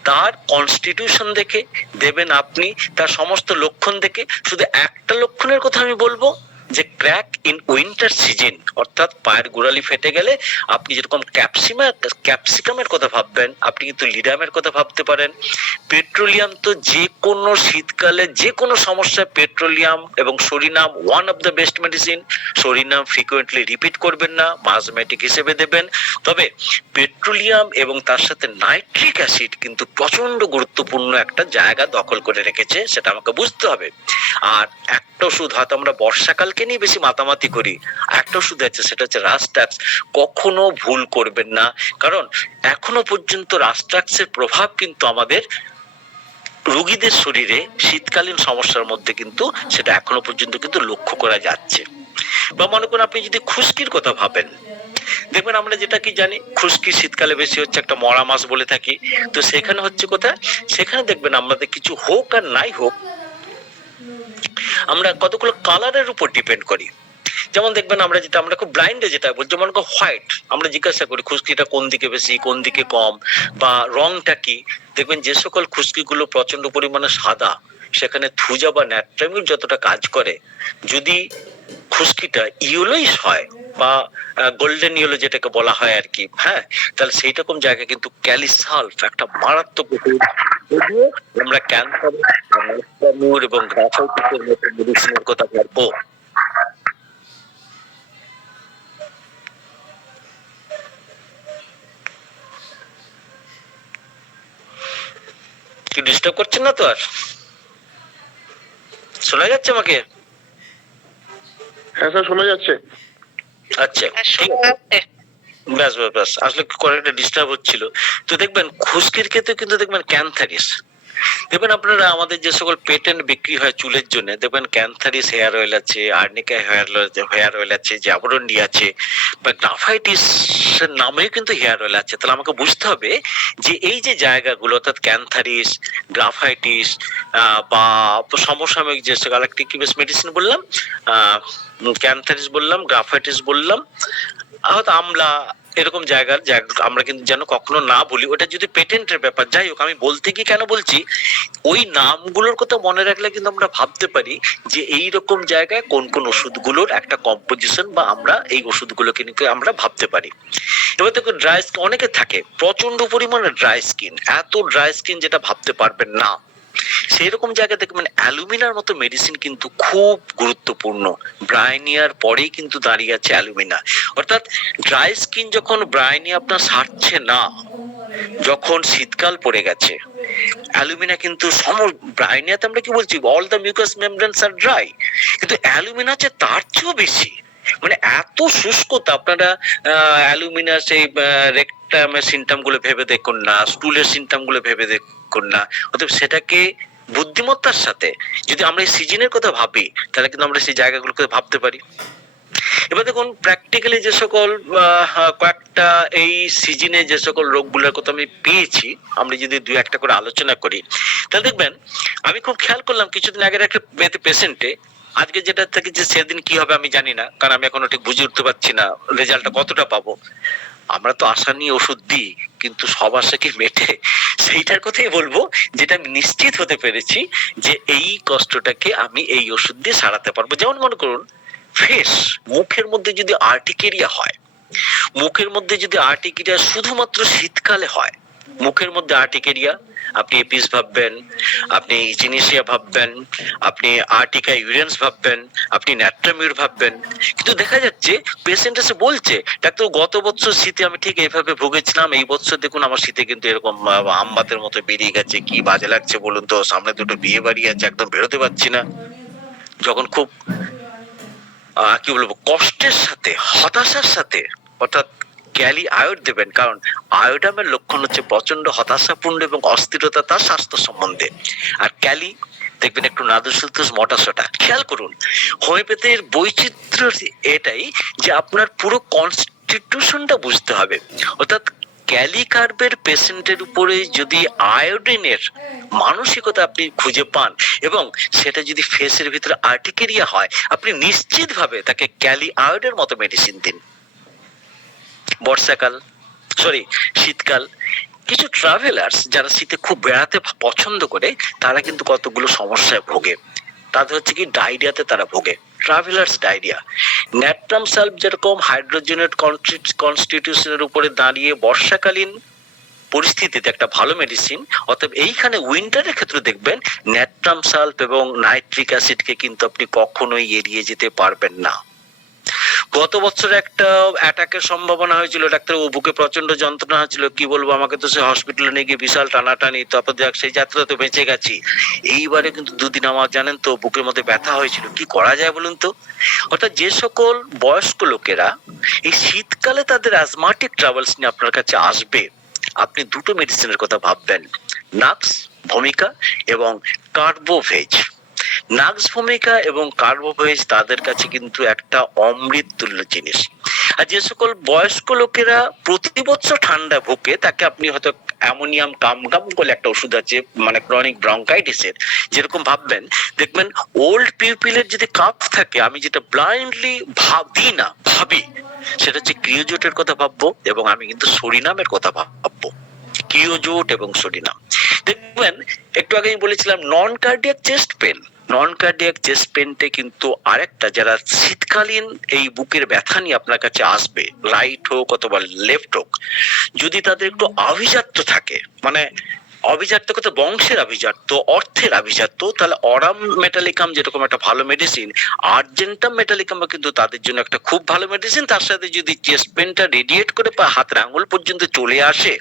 তার কনস্টিটিউশন দেখে, দেবেন আপনি তার সমস্ত লক্ষণ দেখে। শুধু একটা লক্ষণের কথা আমি বলবো, যে ক্র্যাক ইন উইন্টার সিজন, অর্থাৎ পায়ের গোড়ালি ফেটে গেলে আপনি যেরকম ক্যাপসিকামের কথা ভাববেন, আপনি কিন্তু লিডামের কথা ভাবতে পারেন। পেট্রোলিয়াম তো যে কোনো শীতকালে যে কোনো সমস্যায় পেট্রোলিয়াম এবং psorinum one of the best medicine. Psorinum frequently repeat করবেন না, মাসমেটিক হিসেবে দেবেন। তবে পেট্রোলিয়াম এবং তার সাথে নাইট্রিক অ্যাসিড কিন্তু প্রচন্ড গুরুত্বপূর্ণ একটা জায়গা দখল করে রেখেছে, সেটা আমাকে বুঝতে হবে। আর একটা ওষুধ হয়তো আমরা বর্ষাকালকে নিয়ে বেশি মাতামাতি করি, একটা ওষুধ আছে, সেটা হচ্ছে রাস্টাক্স। কখনো ভুল করবেন না, কারণ এখনো পর্যন্ত রাস্টাক্সের প্রভাব কিন্তু আমাদের রোগীদের শরীরে শীতকালীন সমস্যার মধ্যে কিন্তু সেটা এখনো পর্যন্ত কিন্তু লক্ষ্য করা যাচ্ছে। বা মনে করুন আপনি যদি খুশকির কথা ভাবেন, দেখবেন আমরা যেটা কি জানি, খুশকি শীতকালে বেশি হচ্ছে, একটা মরা মাছ বলে থাকি। তো সেখানে হচ্ছে কোথায়, সেখানে দেখবেন আমাদের কিছু হোক আর নাই হোক, আমরা কতগুলো কালারের উপর ডিপেন্ড করি। যেমন দেখবেন আমরা খুব ব্লাইন্ডে যেটা বলছি, মনে করো হোয়াইট, আমরা জিজ্ঞাসা করি খুশকিটা কোন দিকে বেশি কোন দিকে কম, বা রংটা কি। দেখবেন যে সকল খুশকিগুলো প্রচন্ড পরিমাণে সাদা, সেখানে থুজা বা ন্যাট্রামিউর যতটা কাজ করে, যদি খুশকিটা ইয়েলোইশ হয় বা গোল্ডেন ইয়েলো যেটাকে বলা হয় আর কি, হ্যাঁ, তাহলে সেই রকম জায়গায় কিন্তু ক্যালিসালফ একটা মারাত্মক ওষুধ। যদিও আমরা ক্যান্সার এবং গ্রাফাইটিসের মতো মেডিসিনের কথা বলবো। কি ডিস্টার্ব করছেন না তো? আর শোনা যাচ্ছে আমাকে? হ্যাঁ স্যার, শোনা যাচ্ছে। আচ্ছা ঠিক আছে, ব্যাস ব্যাস ব্যাস, আসলে কয়েকটা ডিস্টার্ব হচ্ছিল। তো দেখবেন খুশকির ক্ষেত্রে কিন্তু দেখবেন ক্যান্থারিস, দেখবেন আপনারা আমাদের যে সকল পেটেন্ট বিক্রি হয় চুলের জন্য, দেখবেন ক্যান্থারিস হেয়ার অয়েল আছে, আর্নিকা হেয়ার অয়েল আছে, জ্যাবরন্ডি আছে, বা গ্রাফাইটিস নামেও কিন্তু হেয়ার অয়েল আছে। তাহলে আমাকে বুঝতে হবে যে এই যে জায়গাগুলো, অর্থাৎ ক্যান্থারিস, গ্রাফাইটিস, বা সমসাময়িক যে সকল কি বেশ মেডিসিন বললাম, ক্যান্থারিস বললাম, গ্রাফাইটিস বললাম, হয়তো আমলা, এরকম জায়গার আমরা কিন্তু যেন কখনো না বলি, ওটা যদি পেটেন্টের ব্যাপার। যাই হোক, আমি বলতে কি কেন বলছি, ওই নামগুলোর কথা মনে রাখলে কিন্তু আমরা ভাবতে পারি যে এই রকম জায়গায় কোন কোন ওষুধগুলোর একটা কম্পোজিশন, বা আমরা এই ওষুধগুলোকে নিয়ে আমরা ভাবতে পারি। এবার দেখো ড্রাই স্কিন অনেকে থাকে, প্রচন্ড পরিমাণে ড্রাই স্কিন, এত ড্রাই স্কিন যেটা ভাবতে পারবেন না। সেই রকম জায়গা থেকে মানে অ্যালুমিনার মতো মেডিসিন কিন্তু খুব গুরুত্বপূর্ণ। ব্রাইনিয়ার পরেই কিন্তু দাঁড়িয়ে আছে অ্যালুমিনা। অর্থাৎ ড্রাই স্কিন যখন ব্রাইনিয়া আপনার সারছে না, যখন শীতকাল পড়ে গেছে, অ্যালুমিনা কিন্তু ব্রাইনিয়াতে আমরা কি বলছি, অল দ্য মিউকাস মেমব্রেনস আর ড্রাই, কিন্তু অ্যালুমিনা হচ্ছে তার চেয়েও বেশি, মানে এত শুষ্কতা। আপনারা অ্যালুমিনার সেই রেকটামের সিমটম গুলো ভেবে দেখুন না, স্টুলের সিমটম গুলো ভেবে দেখুন না। অতএব সেটাকে বুদ্ধিমত্তার সাথে যদি আমরা এই সিজনের কথা ভাবি, তাহলে কিন্তু আমরা সেই জায়গাগুলোকে ভাবতে পারি। এবার দেখুন প্র্যাকটিক্যালি যে সকল কয়েকটা এই সিজনে যে সকল রোগগুলোর কথা আমি পেয়েছি, আমরা যদি দুই একটা করে আলোচনা করি, তাহলে দেখবেন আমি খুব খেয়াল করলাম কিছুদিন আগের একটা পেশেন্টে, আজকে যেটা থেকে যে সেদিন কি হবে আমি জানি না, কারণ আমি এখনো ঠিক বুঝে উঠতে পারছি না রেজাল্টটা কতটা পাবো। আমরা তো আশা নিয়ে ওষুধ দিই, কিন্তু সব আশা কি মেটে? সেইটার কথাই বলবো, যেটা আমি নিশ্চিত হতে পেরেছি যে এই কষ্টটাকে আমি এই ওষুধ দিয়ে সারাতে পারবো। যেমন মনে করুন ফেস, মুখের মধ্যে যদি আর্টিকেরিয়া হয়, মুখের মধ্যে যদি আর্টিকেরিয়া শুধুমাত্র শীতকালে হয়, মুখের মধ্যে আর্টিকেরিয়া, আপনি এপিস ভাববেন, আপনি ইচিনিসিয়া ভাববেন, আপনি আর্টিকা ইউরেন্স ভাববেন, আপনি ন্যাট্রামিউর ভাববেন, কিন্তু দেখা যাচ্ছে পেশেন্ট এসে বলছে ডাক্তার গত বছর শীতে আমি ঠিক এইভাবে ভুগেছিলাম, এই বছর দেখুন আমার শীতে কিন্তু এরকম আমবাতের মতো বেরিয়ে গেছে, কি বাজে লাগছে বলুন তো, সামনে দুটো বিয়ে বাড়ি আছে, একদম বেরোতে পারছি না। যখন খুব কি বলবো কষ্টের সাথে হতাশার সাথে অর্থাৎ ক্যালি আয়োড দেবেন, কারণ আয়োডামের লক্ষণ হচ্ছে প্রচন্ড হতাশাপূর্ণ এবং অস্থিরতা তার স্বাস্থ্য সম্বন্ধে। আর ক্যালি দেখবেন একটু নাদুসুলতুস মোটাসোটা। খেয়াল করুন হোমিওপ্যাথির বৈচিত্র্য এটাই যে আপনার পুরো কনস্টিটিউশনটা বুঝতে হবে, অর্থাৎ ক্যালিকার্বের পেশেন্টের উপরে যদি আয়োডিনের মানসিকতা আপনি খুঁজে পান এবং সেটা যদি ফেসের ভিতরে আর্টিকেরিয়া হয়, আপনি নিশ্চিতভাবে তাকে ক্যালি আয়োডের মতো মেডিসিন দিন। বর্ষাকাল শীতকাল, কিছু ট্রাভেলার্স যারা শীতে খুব বেড়াতে পছন্দ করে তারা কিন্তু কতগুলো সমস্যায় ভোগে, তাদের হচ্ছে কি ডায়রিয়াতে তারা ভোগে, ট্রাভেলার্স ডায়রিয়া। ন্যাট্রাম সালফ যেরকম হাইড্রোজেনেট কনস্টিটিউশনের উপরে দাঁড়িয়ে বর্ষাকালীন পরিস্থিতিতে একটা ভালো মেডিসিন, অতএব এইখানে উইন্টারের ক্ষেত্রে দেখবেন ন্যাট্রাম সালফ এবং নাইট্রিক অ্যাসিডকে কিন্তু আপনি কখনোই এড়িয়ে যেতে পারবেন না। গত বছর একটা অ্যাটাকের সম্ভাবনা হয়েছিল, ডাক্তার ও বুকে প্রচন্ড যন্ত্রণা হয়েছিল, কি বলবো, আমাকে তো সে হসপিটালে নিয়ে গিয়ে বিশাল টানাটানি, তারপর দেখ সেই যাত্রা তো বেঁচে গেছি। এইবারে কিন্তু দুদিন আমার জানেন তো বুকের মধ্যে ব্যথা হয়েছিল, কি করা যায় বলুন তো। অর্থাৎ যে সকল বয়স্ক লোকেরা এই শীতকালে তাদের অ্যাজমাটিক ট্রাভেলস নিয়ে আপনার কাছে আসবে, আপনি দুটো মেডিসিনের কথা ভাববেন, নাক্স ভূমিকা এবং কার্বোভেজ। নাক্স ভূমিকা এবং কার্বোভেজ তাদের কাছে কিন্তু একটা অমৃত তুল্য জিনিস। আর যে সকল বয়স্ক লোকেরা প্রতি বছর ঠান্ডা ভোগে তাকে আপনি হয়তো অ্যামোনিয়াম কামগাম বলে একটা ওষুধ আছে, মানে ক্রনিক ব্রঙ্কাইটিসের, যেরকম ভাববেন দেখবেন ওল্ড পিউপিলের যদি কাফ থাকে, আমি যেটা ব্লাইন্ডলি ভাবি সেটা হচ্ছে ক্রিওজোটের কথা ভাববো, এবং আমি কিন্তু সরিনামের কথা ভাববো, ক্রিওজোট এবং সরিনাম। দেখবেন একটু আগে আমি বলেছিলাম নন কার্ডিয়াক চেস্ট পেন, নন কার্ডিয়াক চেস্ট পেনটে কিন্তু আরেকটা, যারা শীতকালীন এই বুকের ব্যথা নিয়ে আপনার কাছে আসবে, রাইট হোক অথবা লেফট হোক, যদি তাদের একটু আভিজাত্য থাকে, মানে অভিজাত্য কত বংশের আভিজাত্য, অর্থের আভিজাত্য, তাহলে অরাম মেটালিকাম যেরকম একটা ভালো মেডিসিন, আর্জেন্টাম মেটালিকাম কিন্তু তাদের জন্য একটা খুব ভালো মেডিসিন। তার সাথে যদি চেস্ট পেনটা রেডিয়েট করে হাতের আঙুল পর্যন্ত চলে আসে,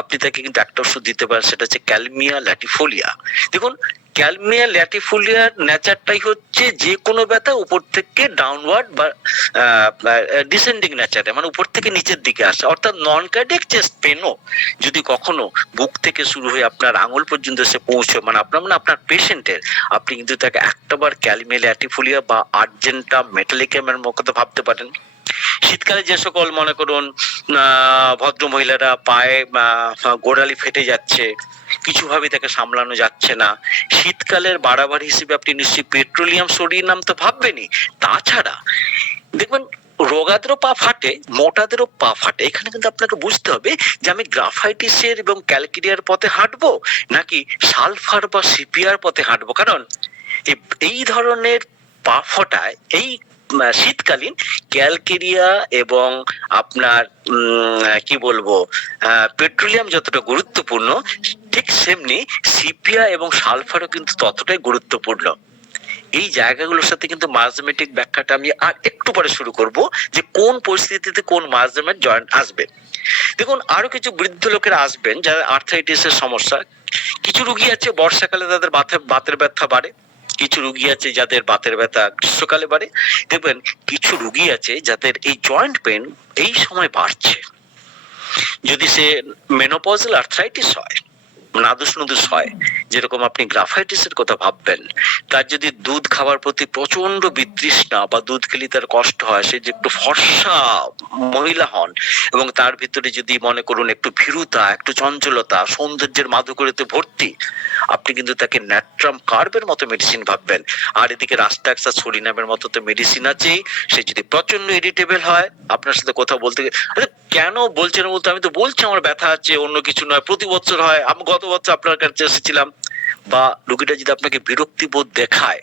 আপনি তাকে কিন্তু একটা ওষুধ দিতে পারেন, সেটা হচ্ছে ক্যালমিয়া ল্যাটিফোলিয়া। দেখুন ক্যালমিয়া ল্যাটিফোলিয়ার নেচারটাই হচ্ছে যে কোনো ব্যথা উপর থেকে ডাউনওয়ার্ড বা ডিসেন্ডিং নেচারে, মানে উপর থেকে নিচের দিকে আসে। অর্থাৎ নন কার্ডিয়াক চেস্ট পেনও যদি কখনো বুক থেকে শুরু হয়ে আপনার আঙুল পর্যন্ত এসে পৌঁছে, মানে আপনার পেশেন্টের, আপনি কিন্তু তাকে একটাবার ক্যালমিয়া ল্যাটিফোলিয়া বা আর্জেন্টাম মেটালিকামের মতো ভাবতে পারেন। শীতকালে যে সকল মনে করুন ভদ্র মহিলারা পায়ে গোড়ালি ফেটে যাচ্ছে, কিছুভাবে তাকে সামলানো যাচ্ছে না, শীতকালের বাড়াবাড়ি হিসেবে আপনি নিশ্চয়ই পেট্রোলিয়াম সোডিয়াম তো ভাববেনই। তাছাড়া দেখবেন রোগাদেরও পা ফাটে, মোটাদেরও পা ফাটে। এখানে কিন্তু আপনাকে বুঝতে হবে যে আমি গ্রাফাইটিসের এবং ক্যালকেরিয়ার পথে হাঁটবো নাকি সালফার বা সিপিআর পথে হাঁটবো, কারণ এই ধরনের পা ফটায় এই শীতকালীন ক্যালকেরিয়া এবং আপনার কি বলবো পেট্রোলিয়াম যতটা গুরুত্বপূর্ণ, ঠিক সেমনি সিপিয়া এবং সালফারও কিন্তু ততটাই গুরুত্বপূর্ণ। এই জায়গাগুলোর সাথে কিন্তু মার্জমেটিক ব্যাখ্যাটা আমি আর একটু পরে শুরু করব, যে কোন পরিস্থিতিতে কোন মার্জমেট জয়েন্ট আসবে। দেখুন আরো কিছু বৃদ্ধ লোকেরা আসবেন যারা আর্থ্রাইটিসের সমস্যা, কিছু রোগী আছে বর্ষাকালে তাদের বাতের ব্যথা বাড়ে, কিছু রোগী আছে যাদের বাতের ব্যথা গ্রীষ্মকালে বাড়ে, দেখবেন কিছু রোগী আছে যাদের এই জয়েন্ট পেন এই সময় বাড়ছে। যদি সে মেনোপজাল আর্থ্রাইটিস হয়, নাদুস নুদুস হয়, যেরকম আপনি গ্রাফাইটিসের কথা ভাববেন, তার যদি দুধ খাওয়ার প্রতি প্রচন্ড বিতৃষ্ণা বা দুধ খেলে তার কষ্ট হয়, সে যে একটু ফর্সা মহিলা হন এবং তার ভিতরে যদি মনে করুন একটু ভীরুতা, একটু চঞ্চলতা, সৌন্দর্যের মাধুকরীতে ভর্তি, আপনি কিন্তু তাকে ন্যাট্রাম কার্বের মতো মেডিসিন ভাববেন। আর এদিকে রাস্টাক্সা সরিনামের মতো তো মেডিসিন আছেই। সে যদি প্রচন্ড ইরিটেবল হয়, আপনার সাথে কথা বলতে কেন বলছেন বলতে, আমি তো বলছি আমার ব্যথা আছে, অন্য কিছু নয়, প্রতি বছর হয়, আমি গত বছর আপনার কাছে এসেছিলাম, বা রোগীটা যদি আপনাকে বিরক্তি বোধ দেখায়,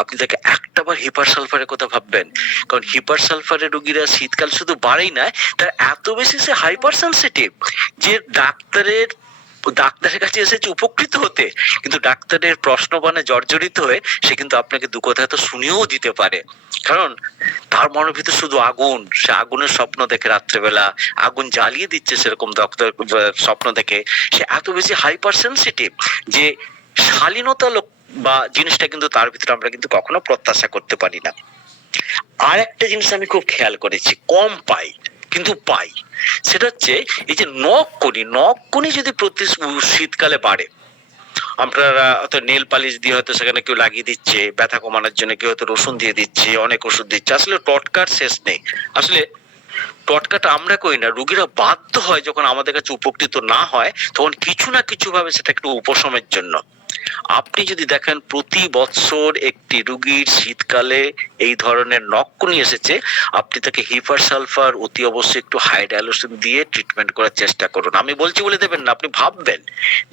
আপনি তাকে একটাবার হিপার সালফারের কথা ভাববেন, কারণ হিপার সালফারের রোগীরা শীতকাল শুধু বাড়েই নয়, তার এত বেশি সে হাইপার সেনসিটিভ যে ডাক্তারের কাছে এসেছে উপকৃত হতে, কিন্তু ডাক্তারের প্রশ্নবাণে জর্জরিত হয়ে সে কিন্তু আপনাকে দু কথা তো শুনিয়েও দিতে পারে। কারণ তার মনের ভিতর শুধু আগুন, সে আগুনের স্বপ্ন দেখে রাত্রেবেলা, আগুন জ্বালিয়ে দিচ্ছে সেরকম ডক্টর স্বপ্ন দেখে। সে এত বেশি হাইপার সেনসিটিভ যে শালীনতা বা জিনিসটা কিন্তু তার ভিতরে আমরা কিন্তু কখনো প্রত্যাশা করতে পারি না। আর একটা জিনিস আমি খুব খেয়াল করেছি, কম পাই কিন্তু পাই, সেটা হচ্ছে এই যে নখকুনি যদি প্রতি শীতকালে বাড়ে, আপনারা হয়তো নেল পালিশ দিয়ে হয়তো সেখানে কেউ লাগিয়ে দিচ্ছে ব্যথা কমানোর জন্য, কেউ হয়তো রসুন দিয়ে দিচ্ছে, অনেক ওষুধ দিচ্ছে, আসলে টটকার শেষ নেই। আসলে টটকাটা আমরা করি না, রুগীরা বাধ্য হয় যখন আমাদের কাছে উপকৃত না হয় তখন কিছু না কিছু ভাবে সেটা একটু উপশমের জন্য। আপনি যদি দেখেন প্রতি বছর একটি রুগীর শীতকালে এই ধরনের নখকুনি এসেছে, আপনি তাকে হিপার সালফার অতি অবশ্যই একটু হাইড্রোলোসিন দিয়ে ট্রিটমেন্ট করার চেষ্টা করুন। আমি বলছি বলে দেবেন না, আপনি ভাববেন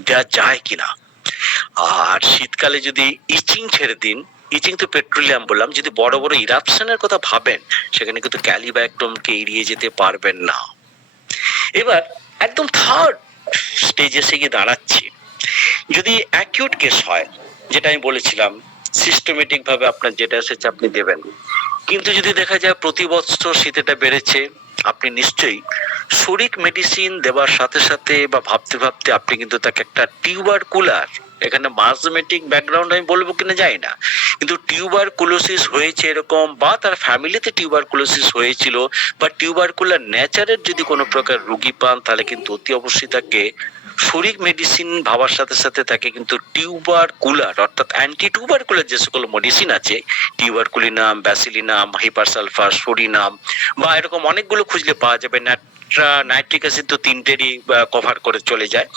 দেওয়া যায় কিনা। আর শীতকালে যদি ইচিং ছেড়ে দিন, ইচিং তো পেট্রোলিয়াম বললাম, যদি বড় বড় ইরাপশনের কথা ভাবেন সেখানে কিন্তু ক্যালিব্যাক্টমকে এড়িয়ে যেতে পারবেন না। এবার একদম থার্ড স্টেজে এসে গিয়ে দাঁড়াচ্ছি, যদি অ্যাকিউট কেস হয়, যেটা আমি বলেছিলাম সিস্টেমেটিক ভাবে আপনার যেটা এসেছে আপনি দেবেন, কিন্তু যদি দেখা যায় প্রতি বছর শীতেটা বেড়েছে, আপনি নিশ্চয়ই সরিক মেডিসিন দেওয়ার সাথে সাথে বা ভাবতে ভাবতে আপনি কিন্তু তাকে একটা টিউবারকুলার, এখানে মাসমেটিক ব্যাকগ্রাউন্ড আমি বলবো কিনা জানি না, কিন্তু টিউবারকুলোসিস হয়েছে এরকম, বা তার ফ্যামিলিতে টিউবারকুলোসিস হয়েছিল, বা টিউবারকুলার নেচারের যদি কোনো প্রকার রোগী পান, তাহলে কিন্তু অতি অবশ্যই তাকে সরিক মেডিসিন ভাবার সাথে সাথে তাকে কিন্তু টিউবারকুলার অর্থাৎ অ্যান্টি টিউবারকুলার যে সকল মেডিসিন আছে, টিউবারকুলিনাম, ব্যাসিলিনাম, হিপারসালফার, সোডিনাম, বা এরকম অনেকগুলো খুঁজলে পাওয়া যাবে, নাইট্রিক অ্যাসিড তো তিনটেরই কভার করে চলে যায়,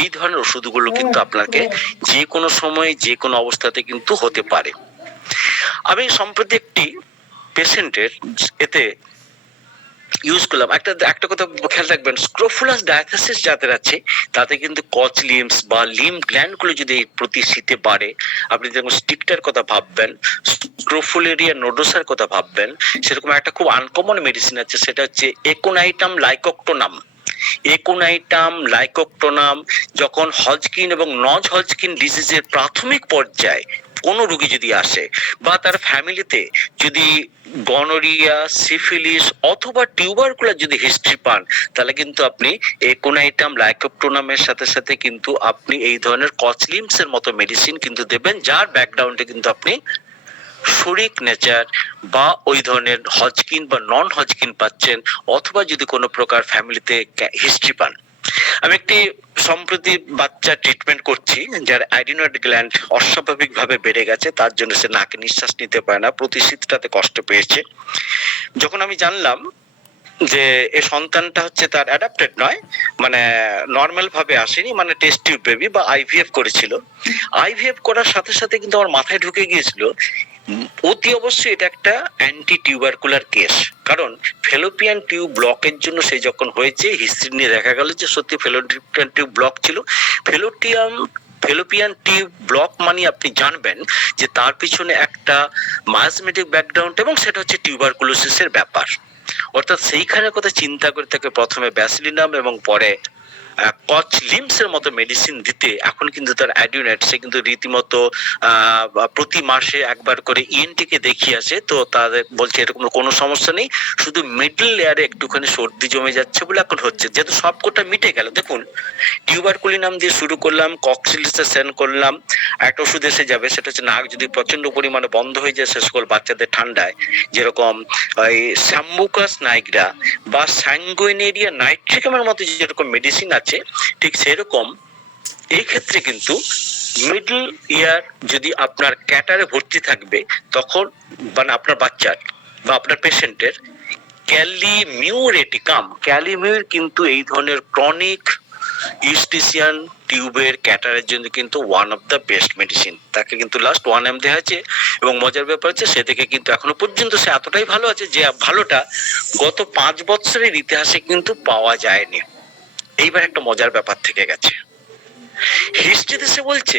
এই ধরনের ওষুধগুলো কিন্তু আপনাকে যে কোনো সময় যে কোনো অবস্থাতে কিন্তু হতে পারে। আমি সম্প্রতি একটি পেশেন্টের এতে ইউজ করলাম, একটা কথা খেয়াল রাখবেন, স্ক্রোফুলাস ডায়াথেসিস যাদের আছে তাতে কিন্তু কচ লিম্স বা লিম্ব গ্ল্যান্ড গুলো যদি প্রতি শীতে বাড়ে, আপনি যখন স্টিকটার কথা ভাববেন, স্ক্রোফুলেরিয়া নোডোসার কথা ভাববেন, সেরকম একটা খুব আনকমন মেডিসিন আছে, সেটা হচ্ছে একোনাইটাম লাইকোক্টোনাম। একোনাইটাম লাইকোক্টোনাম যখন হজকিন এবং নন হজকিন ডিজিজের প্রাথমিক পর্যায়ে কোনো রোগী যদি আসে, বা তার ফ্যামিলিতে যদি গনোরিয়া, সিফিলিস অথবা টিউবারকুলার যদি হিস্ট্রি পান, তাহলে কিন্তু আপনি একোনাইটাম লাইকোপ্টোনামের সাথে সাথে কিন্তু আপনি এই ধরনের কচলিমস এর মতো মেডিসিন কিন্তু দেবেন, যার ব্যাকগ্রাউন্ডে কিন্তু আপনি সরিক নেচার বা ওই ধরনের হজকিন বা নন হজকিন পাচ্ছেন, অথবা যদি কোনো প্রকার ফ্যামিলিতে হিস্ট্রি পান। আমি একটি সম্প্রতি বাচ্চা ট্রিটমেন্ট করছি যার অ্যাডিনয়েড গ্ল্যান্ড অস্বাভাবিক ভাবে বেড়ে গেছে, তার জন্য সে নাকে নিঃশ্বাস নিতে পারে না, প্রতি শীতটাতে কষ্ট পেয়েছে। যখন আমি জানলাম যে এই সন্তানটা হচ্ছে তার অ্যাডাপ্টেড নয়, মানে নর্মাল ভাবে আসেনি, মানে টেস্ট টিউব বেবি বা আইভিএফ করেছিল, আইভিএফ করার সাথে সাথে কিন্তু আমার মাথায় ঢুকে গিয়েছিল অতি অবশ্যই এটা একটা অ্যান্টি টিউবারকুলার কেস, কারণ ফেলোপিয়ান টিউব ব্লকের জন্য সে যখন হয়েছে হিস্ট্রি নিয়ে দেখা গেল যে সত্যি ফেলোপিয়ান টিউব ব্লক ছিল। ফেলোপিয়ান টিউব ব্লক মানে আপনি জানবেন যে তার পিছনে একটা মায়োসমেটিক ব্যাকগ্রাউন্ড, এবং সেটা হচ্ছে টিউবারকুলোসিসের ব্যাপার। অর্থাৎ সেইখানের কথা চিন্তা করে তাকে প্রথমে ব্যাসিলিনাম এবং পরে কচ লিম্স এর মতো মেডিসিন দিতে, এখন কিন্তু তার অ্যাডিউনেট, সে কিন্তু রীতিমতো প্রতি মাসে একবার করে ইএনটি কে দেখিয়ে আসে, তো তাদের বলছে এরকম কোনো সমস্যা নেই, শুধু মিডল লেয়ারে একটুখানি সর্দি জমে যাচ্ছে বলে এখন হচ্ছে, যেহেতু সবকটা মিটে গেল। দেখুন টিউবারকুলিনাম দিয়ে শুরু করলাম, কক্সিলিসে সেন্ড করলাম, একটা ওষুধ এসে যাবে, সেটা হচ্ছে নাক যদি প্রচন্ড পরিমাণে বন্ধ হয়ে যায় সে সকল বাচ্চাদের ঠান্ডায়, যেরকম এই সাম্বুকাস নাইগ্রা বা স্যাঙ্গুইনেরিয়া নাইট্রিকামের মতো যেরকম মেডিসিন আছে, ঠিক সেরকম এই ক্ষেত্রে কিন্তু মিডল ইয়ার যদি আপনার ক্যাটারে ভর্তি থাকবে, তখন মানে আপনার বাচ্চার বা আপনার পেশেন্টের ক্যালিমিউর কিন্তু এই ধরনের ক্রনিক ইউস্টিসিয়ান টিউবের ক্যাটারের জন্য কিন্তু one of the best medicine. তাকে কিন্তু লাস্ট 1 M দেওয়া হয়েছে, এবং মজার ব্যাপার হচ্ছে সে থেকে কিন্তু এখনো পর্যন্ত সে এতটাই ভালো আছে যে ভালোটা গত 5 বছরের ইতিহাসে কিন্তু পাওয়া যায়নি। এইবার একটা মজার ব্যাপার থেকে গেছে, হিস্ট্রিতে সে বলছে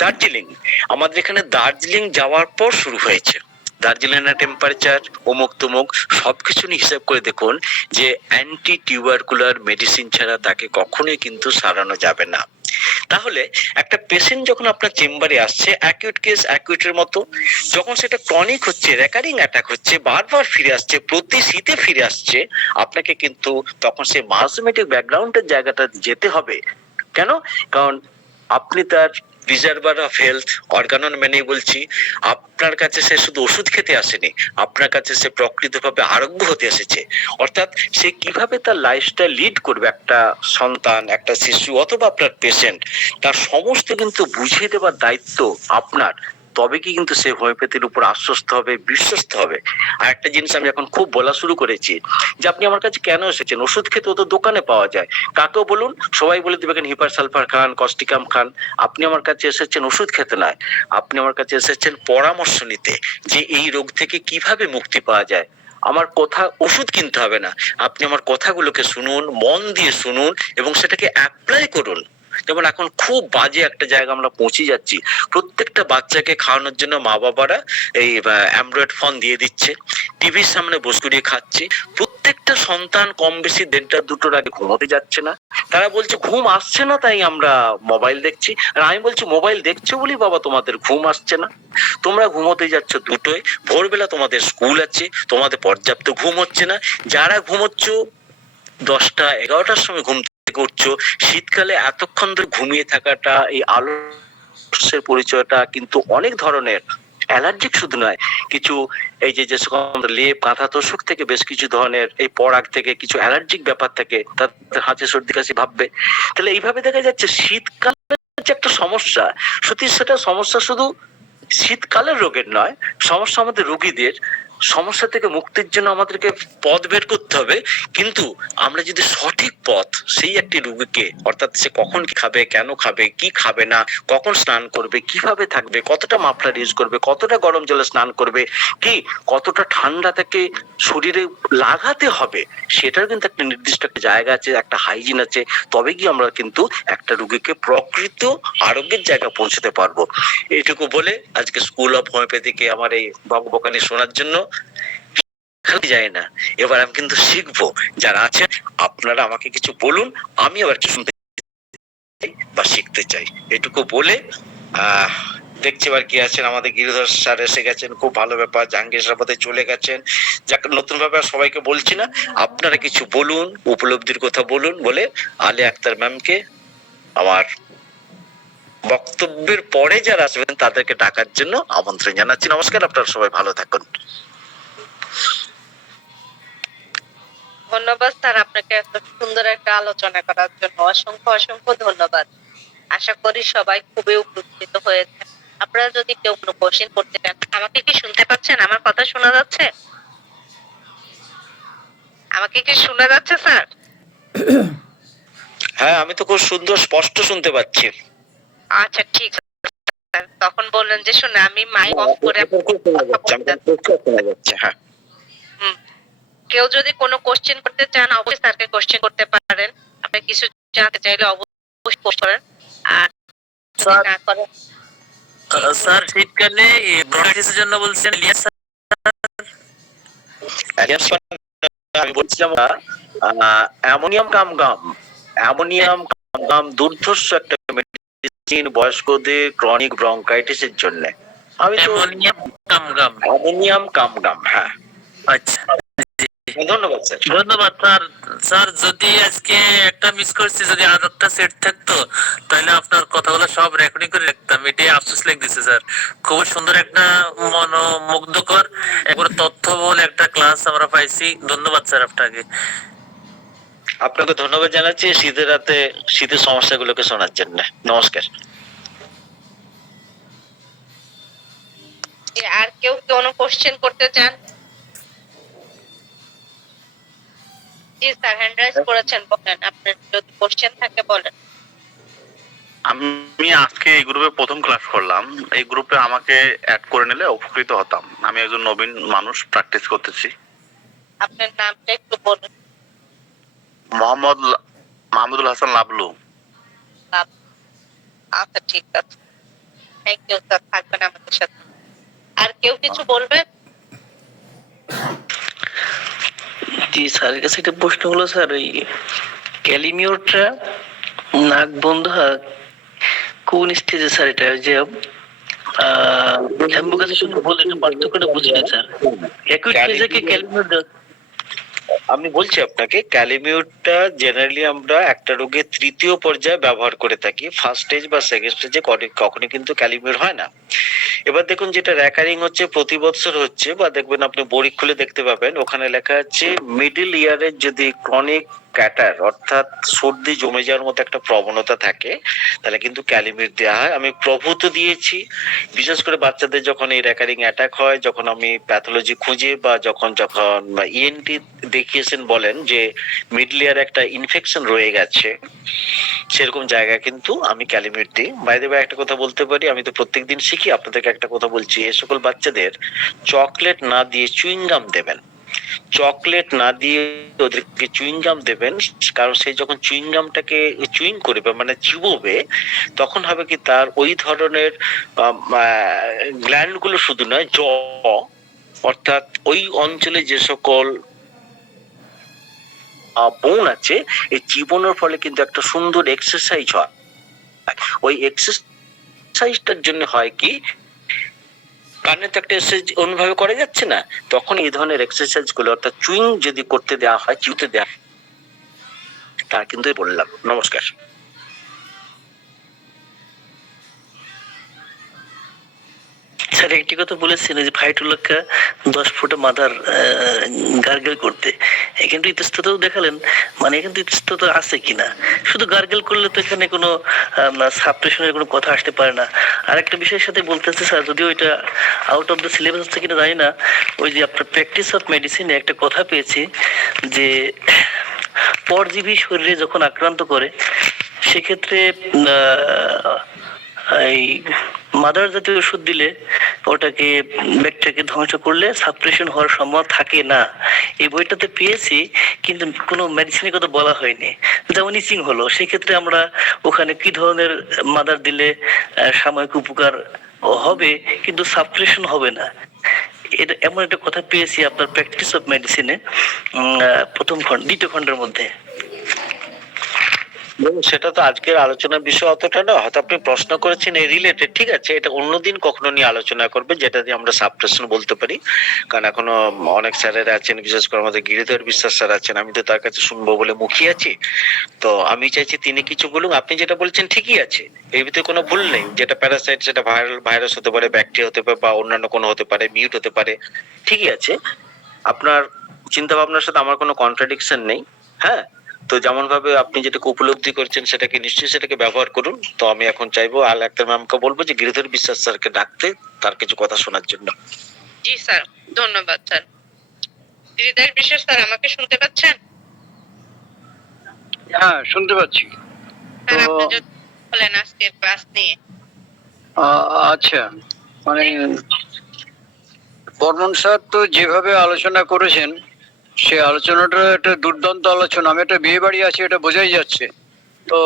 দার্জিলিং, আমাদের এখানে দার্জিলিং যাওয়ার পর শুরু হয়েছে। দার্জিলিং এর টেম্পারেচার অমুক তমুক সবকিছু নিয়ে হিসাব করে দেখুন যে অ্যান্টি টিউবারকুলার মেডিসিন ছাড়া তাকে কখনোই কিন্তু সারানো যাবে না। তাহলে একটা পেশেন্ট যখন আপনার চেম্বারে আসছে অ্যাকিউট কেস অ্যাকিউটের মতো, যখন সেটা ক্রনিক হচ্ছে, রেকারিং অ্যাটাক হচ্ছে, বারবার ফিরে আসছে, প্রতি শীতে ফিরে আসছে, আপনাকে কিন্তু তখন সেই মাসমেটিক ব্যাকগ্রাউন্ডের জায়গাটা যেতে হবে। কেন? কারণ আপনি তার রিজার্ভার অফ হেলথ অর্গানন মেনেই বলছি, আপনার কাছে সে শুধু ওষুধ খেতে আসেনি, আপনার কাছে সে প্রকৃতভাবে আরোগ্য হতে এসেছে। অর্থাৎ সে কিভাবে তার লাইফস্টাইল লিড করবে, একটা সন্তান, একটা শিশু অথবা আপনার পেশেন্ট, তার সমস্ত কিন্তু বুঝিয়ে দেওয়ার দায়িত্ব আপনার। তবে কি কিন্তু সে হোমিওপ্যাথির উপর আশ্বস্ত হবে, বিশ্বস্ত হবে। আর একটা জিনিস আমি এখন খুব বলা শুরু করেছি, যে আপনি আমার কাছে কেন এসেছেন? ওষুধ খেতে তো দোকানে পাওয়া যায়, কাকেও বলুন সবাই বলে দিবে হিপার সালফার খান, কস্টিকাম খান। আপনি আমার কাছে এসেছেন ওষুধ খেতে নয়, আপনি আমার কাছে এসেছেন পরামর্শ নিতে, যে এই রোগ থেকে কিভাবে মুক্তি পাওয়া যায়। আমার কথা, ওষুধ কিনতে হবে না, আপনি আমার কথাগুলোকে শুনুন, মন দিয়ে শুনুন এবং সেটাকে অ্যাপ্লাই করুন। যেমন এখন খুব বাজে একটা জায়গা আমরা পৌঁছে যাচ্ছি, প্রত্যেকটা বাচ্চাকে খাওয়ানোর জন্য মা বাবারা এই অ্যান্ড্রয়েড ফোন দিয়ে দিচ্ছে, টিভির সামনে বসে করিয়ে খাচ্ছে। প্রত্যেকটা সন্তান কম বেশি দেড়টা দুটোর আগে ঘুমোতে যাচ্ছে না, তারা বলছে ঘুম আসছে না তাই আমরা মোবাইল দেখছি। আর আমি বলছি মোবাইল দেখছো বলি বাবা তোমাদের ঘুম আসছে না, তোমরা ঘুমোতে যাচ্ছ দুটোয়, ভোরবেলা তোমাদের স্কুল আছে, তোমাদের পর্যাপ্ত ঘুম হচ্ছে না। যারা ঘুমোচ্ছ 10টা 11টার সময় ঘুম থেকে উঠছো, শীতকালে এতক্ষণ ধরে ঘুমিয়ে থাকাটা, এই আলস্যের পরিচয়টা কিন্তু অনেক ধরনের অ্যালার্জিক শুধু নয়, কিছু এই যে যে সকল লেপ কাঁথা তোষক থেকে বেশ কিছু ধরনের এই পরাগ থেকে কিছু অ্যালার্জিক ব্যাপার থাকে, তাদের হাঁচি সর্দি কাশি ভাববে। তাহলে এইভাবে দেখা যাচ্ছে শীতকালে যে একটা সমস্যা, সত্যি সেটা সমস্যা শুধু শীতকালের রোগের নয়, সমস্যা আমাদের রোগীদের। সমস্যা থেকে মুক্তির জন্য আমাদেরকে পথ বের করতে হবে, কিন্তু আমরা যদি সঠিক পথ সেই একটি রোগীকে, অর্থাৎ সে কখন কি খাবে, কেন খাবে, কি খাবে না, কখন স্নান করবে, কিভাবে থাকবে, কতটা মাফলার ইউজ করবে, কতটা গরম জলে স্নান করবে, কি কতটা ঠান্ডা থেকে শরীরে লাগাতে হবে, সেটার কিন্তু একটা নির্দিষ্ট একটা জায়গা আছে, একটা হাইজিন আছে। তবে কি আমরা কিন্তু একটা রোগীকে প্রকৃত আরোগ্যের জায়গা পৌঁছতে পারবো। এইটুকু বলে আজকে স্কুল অফ হোমিওপ্যাথিকে আমার এই বকবকানি শোনার জন্য খালি যায় না, এবার আমি কিন্তু শিখবো। যারা আছেন আপনারা আমাকে কিছু বলুন, আমি আবার কি শুনতে চাই বা শিখতে চাই। এটুকু বলে আহ দেখছি এবার কি আছেন, আমাদের গিরিধর স্যার এসে গেছেন, খুব ভালো ব্যাপার। জাহাঙ্গীর সাহেব চলে গেছেন, যাকে নতুন ভাবে আর সবাইকে বলছি না, আপনারা কিছু বলুন, উপলব্ধির কথা বলুন, বলে আলিয়া আক্তার ম্যামকে আমার বক্তব্যের পরে যারা আসবেন তাদেরকে ডাকার জন্য আমন্ত্রণ জানাচ্ছি। নমস্কার, আপনারা সবাই ভালো থাকুন। ধন্যবাদ স্যার, আপনাকে এত সুন্দর একটা আলোচনা করার জন্য অসংখ্য অসংখ্য ধন্যবাদ। আশা করি সবাই খুবই উপকৃত হয়েছে। আপনারা যদি কেউ কোনো কোশ্চেন করতে চান, আমাকে কি শুনতে পাচ্ছেন? আমার কথা শোনা যাচ্ছে? আমাকে কি শোনা যাচ্ছে স্যার? হ্যাঁ, আমি তো খুব সুন্দর স্পষ্ট শুনতে পাচ্ছি। আচ্ছা ঠিক আছে স্যার, তখন বললেন যে শুনে আমি মাইক অফ করে হ্যাঁ, কেউ যদি কোনো কোশ্চেন করতে চান অবশ্যই স্যারকে কোশ্চেন করতে পারেন। আপনি কিছু জানতে চাইলে অবশ্যই পোস্ট করেন। আর যদি না করেন, স্যার শীতকালে ব্রনকাইটিসের জন্য বলছেন ইলিয়াস স্যার। আমি বলছিলাম অ্যামোনিয়াম কামগাম, অ্যামোনিয়াম কামগাম দুর্ধর্ষ একটা মেডিসিন বয়স্কদের ক্রনিক ব্রঙ্কাইটিসের জন্য। আমি তো অ্যামোনিয়াম কামগাম। অ্যামোনিয়াম কামগাম, হ্যাঁ। আচ্ছা, ধন্যবাদ স্যার। ধন্যবাদ স্যার। স্যার যদি আজকে একটা মিস করছি, যদি আর একটা সেট থাকতো তাহলে আপনার কথাগুলো সব রেকর্ডিং করে রাখতাম। এটাই আফসোস লাগতেছে স্যার। খুব সুন্দর একটা মনোমুগ্ধকর একবার তথ্যবহুল একটা ক্লাস আমরা পাইছি। ধন্যবাদ স্যার আপনাকে। আপনাকে ধন্যবাদ জানাচ্ছি শীতের রাতে শীতের সমস্যাগুলোকে শোনার জন্য। নমস্কার। আর কেউ কোনো কোশ্চেন করতে চান? জি স্যার, হ্যান্ড রাইজ করেছেন, বলেন আপনার যদি কোশ্চেন থাকে বলেন। আমি আজকে এই গ্রুপে প্রথম ক্লাস করলাম, এই গ্রুপে আমাকে অ্যাড করে নিলে উপকৃত হতাম। আমি একজন নবীন মানুষ, প্র্যাকটিস করতেছি। আপনার নামটা একটু বলুন। মাহমুদুল হাসান লাবলু। আচ্ছা ঠিক আছে। থ্যাংক ইউ স্যার, থাকবেন আমাদের সাথে। আর কেউ কিছু বলবে? জি স্যারের কাছে একটা প্রশ্ন হলো স্যার, ওই ক্যালিমিওরটা নাক বন্ধ হয় কোন স্টেজে স্যার? এটা যে অ্যাম্বুকাসেশন বলে এটা পার্থক্যটা বুঝি না স্যার। একই স্টেজে কি ক্যালিমিওর আমি বলছি আপনাকে, ক্যালিমিউটটা জেনারেলি আমরা একটা রোগের তৃতীয় পর্যায়ে ব্যবহার করে থাকি। ফার্স্ট স্টেজ বা সেকেন্ড স্টেজে কখনো কিন্তু ক্যালিমিউর হয় না। এবার দেখুন, যেটা র্যাকারিং হচ্ছে প্রতি বছর হচ্ছে, বা দেখবেন আপনি বড়ি খুলে দেখতে পাবেন ওখানে লেখা আছে মিডল ইয়ারের যদি ক্রনিক ক্যাটার অর্থাৎ সর্দি জমে যাওয়ার মতো একটা প্রবণতা থাকে, তাহলে কিন্তু ক্যালিমির দেওয়া হয়। আমি প্রভূত দিয়েছি, বিশেষ করে বাচ্চাদের যখন এই র্যাকারিং অ্যাটাক হয়, যখন আমি প্যাথোলজি খুঁজে বা যখন যখন ইএনটি দেখিয়েছেন বলেন যে মিডল ইয়ার একটা ইনফেকশন রয়ে গেছে, সেরকম জায়গা কিন্তু আমি ক্যালিমির দিই। বাইরে বাইরে একটা কথা বলতে পারি, আমি তো প্রত্যেকদিন শিখি, আপনাদেরকে একটা কথা বলছি, এই সকল বাচ্চাদের চকলেট না দিয়ে চুইংগাম দেবেন। চকলেট না দিয়ে ওদেরকে চুইংগাম দেবেন, কারণ সে যখন চুইংগামটাকে চুইং করবে মানে চিবোবে, তখন হবে কি তার ওই ধরনের গ্ল্যান্ড গুলো শুধু নয়, অর্থাৎ ওই অঞ্চলে যে সকল বোন আছে, এই চিবোনোর ফলে কিন্তু একটা সুন্দর এক্সারসাইজ হয়। ওই এক্সারসাইজটার জন্য হয় কি, কানে তো একটা এক্সারসাইজ অন্যভাবে করা যাচ্ছে না, তখন এই ধরনের এক্সারসাইজ গুলো অর্থাৎ চুইং যদি করতে দেওয়া হয়, চিউতে দেওয়া, তা কিন্তু বললাম। নমস্কার। স্যার একটি কথা বলেছেন যে ফাইটুল্লাহকে 10 ফুটে মাথার গার্গেল করতে, কিন্তু ইতস্ততাও দেখালেন, মানে কিন্তু ইতস্ততা আছে কিনা? শুধু গার্গেল করলে তো এখানে কোনো সাবপ্রেশনের কোনো কথা আসতে পারে না। আর একটা বিষয়ের সাথে বলতেছে স্যার, যদিও এটা আউট অফ দ্য সিলেবাস হচ্ছে কিনা জানি না, ওই যে আপনার প্র্যাকটিস অফ মেডিসিনে একটা কথা পেয়েছি যে পরজীবী শরীরে যখন আক্রান্ত করে, সেক্ষেত্রে এই মাদার জাতীয় ওষুধ দিলে ওটাকে ব্যাকটেরিয়াকে ধ্বংস করলে সাপ্রেশন হওয়ার সম্ভাবনা থাকে না। এই বইটাতে পেয়েছি, কিন্তু কোনো মেডিসিনের কথা বলা হয়নি। যেমন ইচিং হলো, সেক্ষেত্রে আমরা ওখানে কি ধরনের মাদার দিলে সাময়িক উপকার হবে, কিন্তু সাপ্রেশন হবে না। এটা এমন একটা কথা পেয়েছি আপনার প্র্যাকটিস অফ মেডিসিনে প্রথম খণ্ড, দ্বিতীয় খণ্ডের মধ্যে। সেটা তো আজকের আলোচনার বিষয় অতটা না, হয়তো আপনি প্রশ্ন করেছেন এই রিলেটেড, ঠিক আছে, এটা অন্যদিন কখনো নিয়ে আলোচনা করবে, যেটা দিয়ে আমরা সাবপ্রেশন বলতে পারি। কারণ এখনো অনেক স্যারেরা আছেন, বিশেষ করে আমাদের গিরিধর বিশ্বাস স্যার আছেন, আমি তো তার কাছে শুনবো বলে মুখিয়ে আছি। তো আমি চাইছি তিনি কিছু বলুন। আপনি যেটা বলছেন ঠিকই আছে, এর ভিতরে কোনো ভুল নেই। যেটা প্যারাসাইট, সেটা ভাইরাস হতে পারে, ব্যাকটেরিয়া হতে পারে, বা অন্যান্য কোনো হতে পারে, মিউট হতে পারে, ঠিকই আছে। আপনার চিন্তা ভাবনার সাথে আমার কোনো কন্ট্রাডিকশন নেই। হ্যাঁ, তো যেমন ভাবে আপনি যেটাকে উপলব্ধি করছেন সেটাকে নিশ্চয়ই সেটাকে ব্যবহার করুন। তো আমি এখন চাইবো আল আক্তার ম্যামকে বলবো যে গিরিধর বিশ্বাস স্যারকে ডাকতে, তার কিছু কথা শোনার জন্য। জি স্যার, ধন্যবাদ স্যার। হৃদয় বিশ্বাস স্যার, আমাকে শুনতে পাচ্ছেন? হ্যাঁ, শুনতে পাচ্ছি। স্যার, তো আপনি যদি বলেন আজকের ক্লাস নিয়ে। আচ্ছা, মানে বর্মন স্যার তো যেভাবে আলোচনা করেছেন, সে আলোচনাটা একটা দুর্দান্ত আলোচনা। আমি একটা বিয়ে বাড়ি আছি, এটা বোঝাই যাচ্ছে। তো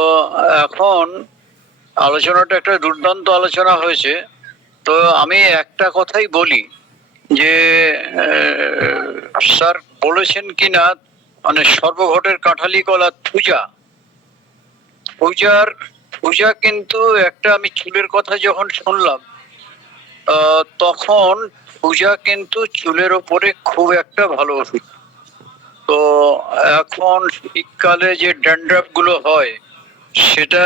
এখন আলোচনাটা একটা দুর্দান্ত আলোচনা হয়েছে। তো আমি একটা কথাই বলি যে স্যার বলেছেন কিনা, মানে সর্বঘটের কাঁঠালি কলা পূজা কিন্তু একটা, আমি চুলের কথা যখন শুনলাম তখন পূজা কিন্তু চুলের ওপরে খুব একটা ভালো ওষুধ। তো এখন শীতকালে যে ড্যান্ড্রাফ গুলো হয়, সেটা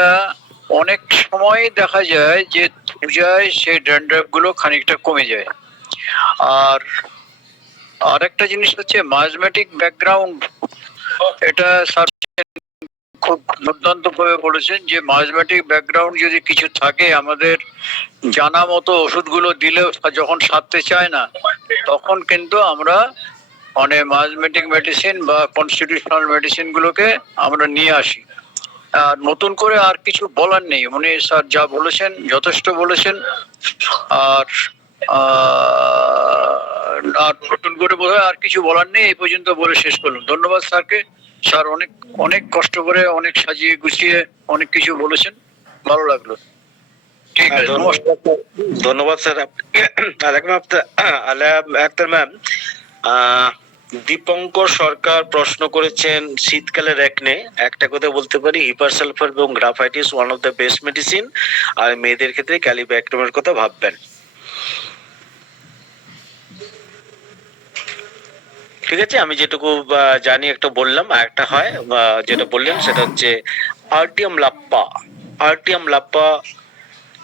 অনেক সময় দেখা যায় যে পূজায় সেই ড্যান্ড্রাফ গুলো খানিকটা কমে যায়। আর একটা জিনিস হচ্ছে মাইজমেটিক ব্যাকগ্রাউন্ড, এটা স্যার খুব দুর্দান্ত ভাবে বলেছেন যে মাইজমেটিক ব্যাকগ্রাউন্ড যদি কিছু থাকে, আমাদের জানা মতো ওষুধগুলো দিলেও যখন সারতে চায় না, তখন কিন্তু আমরা মানে মাইজমেটিক মেডিসিন বা কনস্টিটিউশনাল মেডিসিন গুলোকে আমরা নিয়ে আসি। আর নতুন করে আর কিছু বলার নেই, উনি স্যার যা বলেছেন যথেষ্ট বলেছেন। আর আর নতুন করে বোধহয় আর কিছু বলার নেই, এই পর্যন্ত বলে শেষ করলাম। ধন্যবাদ স্যারকে। স্যার অনেক অনেক কষ্ট করে, অনেক সাজিয়ে গুছিয়ে অনেক কিছু বলেছেন, ভালো লাগলো। ঠিক আছে, নমস্কার। ধন্যবাদ স্যার। আক্তার ম্যাম, দীপঙ্কর সরকার প্রশ্ন করেছেন শীতকালের একনে একটা কথা বলতে পারি, হিপার সালফার এবং graphites one of the best medicine, আর মেয়েদের ক্ষেত্রে ক্যালিব্যাক্টমের কথা ভাববেন। ঠিক আছে, আমি যেটুকু জানি একটা বললাম, আর একটা হয় যেটা বললেন সেটা হচ্ছে আর্টিয়াম লাপ্পা। আর্টিয়াম লাপ্পা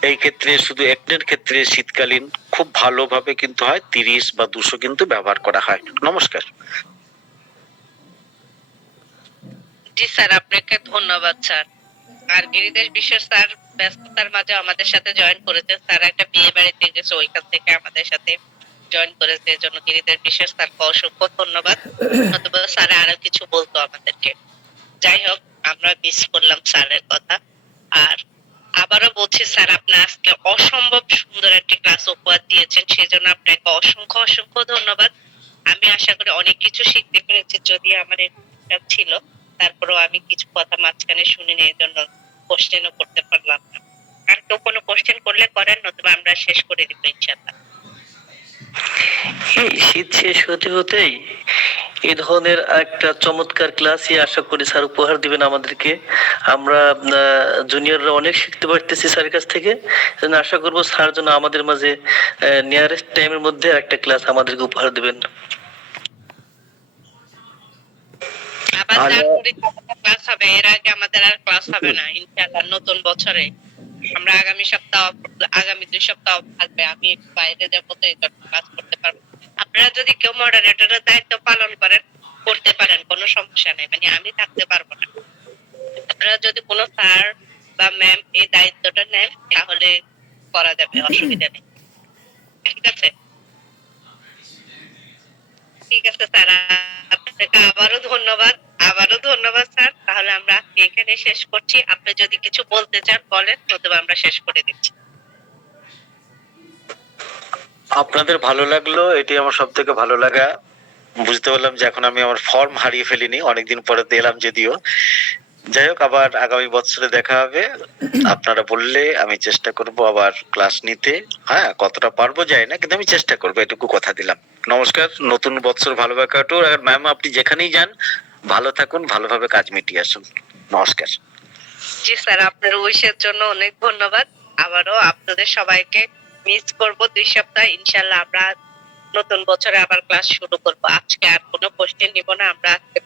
এই ক্ষেত্রে শুধু একনের ক্ষেত্রে শীতকালীন খুব ভালোভাবে কিন্তু হয়, 30 বা 200 কিন্তু ব্যবহার করা হয়। নমস্কার। জি স্যার, আপনাকে ধন্যবাদ স্যার। আর গিরিদেশ বিশ্বাস স্যার ব্যস্ততার মাঝে আমাদের সাথে জয়েন করেছে। স্যার একটা বিয়ে বাড়িতে গেছে, ওইখান থেকে আমাদের সাথে জয়েন করেছে, এর জন্য গিরিদেশ বিশ্বাস স্যারকে অসংখ্য ধন্যবাদ। নতুবা স্যার আরো কিছু বলতো আমাদেরকে। যাই হোক, আমরা মিস করলাম স্যারের কথা। আর আবারও বলছি স্যার, আপনি আজকে অসম্ভব সুন্দর একটি ক্লাস উপহার দিয়েছেন, সেজন্য আপনাকে অসংখ্য অসংখ্য ধন্যবাদ। আমি আশা করি অনেক কিছু শিখতে পেরেছি, যদি আমার এটা ছিল, তারপরেও আমি কিছু কথা মাঝখানে শুনিনি, এর জন্য কোশ্চেনও করতে পারলাম না। আর কেউ কোনো কোশ্চেন করলে করেন, নতুবা আমরা শেষ করে দিব ইনশাআল্লাহ। এই শীত শেষ হতে হতেই এই ধরনের একটা চমৎকার ক্লাসই আশা করি স্যার উপহার দিবেন আমাদেরকে। আমরা জুনিয়ররা অনেক শিখতে পারতেছি স্যারের কাছ থেকে। আশা করবো স্যার যেন আমাদের মাঝে নিয়ারেস্ট টাইমের মধ্যে একটা ক্লাস আমাদেরকে উপহার দিবেন। আবার জানুয়ারি ক্লাস হবে, এর আগে আমাদের আর ক্লাস হবে না ইনশাআল্লাহ। নতুন বছরে আমরা আগামী 2 সপ্তাহ থাকবে, আমি একটু বাইরে যাবো, তো এই ক্লাস করতে পারবো। আপনারা যদি কেউ মডারেটরের দায়িত্ব পালন করেন, করতে পারেন, কোনো সমস্যা নেই, মানে আমি থাকতে পারবো না। আপনারা যদি কোনো স্যার বা ম্যাম এই দায়িত্বটা নেন, তাহলে করা যাবে, অসুবিধা নেই। ঠিক আছে, ঠিক আছে স্যার, আপনাকে আবারও ধন্যবাদ স্যার। তাহলে আমরা এখানে শেষ করছি। আপনি যদি কিছু বলতে চান বলেন, নতুবা আমরা শেষ করে দিচ্ছি। আপনাদের ভালো লাগলো, এটি আমার সব থেকে ভালো লাগা। বুঝতে পারলাম যে এখন আমি আমার ফর্ম হারিয়ে ফেলিনি, অনেকদিন পরে এলাম যদিও। যাই হোক, আবার আগামী বছরে দেখা হবে। আপনারা বললে আমি চেষ্টা করব আবার ক্লাস নিতে। হ্যাঁ, কতটা পারবো যায় না, কিন্তু আমি চেষ্টা করবো, এটুকু কথা দিলাম। নমস্কার, নতুন বছর ভালোভাবে কাটুক। আর ম্যাম, আপনি যেখানেই যান ভালো থাকুন, ভালোভাবে কাজ মিটিয়ে আসুন। নমস্কার। জি স্যার, আপনার উইশের জন্য অনেক ধন্যবাদ। আবারও আপনাদের সবাইকে মিস করব 2 সপ্তাহ। ইনশাআল্লাহ আমরা নতুন বছরে আবার ক্লাস শুরু করব। আজকে আর কোনো কোশ্চেন নিব না, আমরা আজকে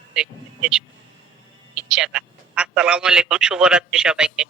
ইনশাআল্লাহ। আসসালামু আলাইকুম, শুভরাত্রি সবাইকে।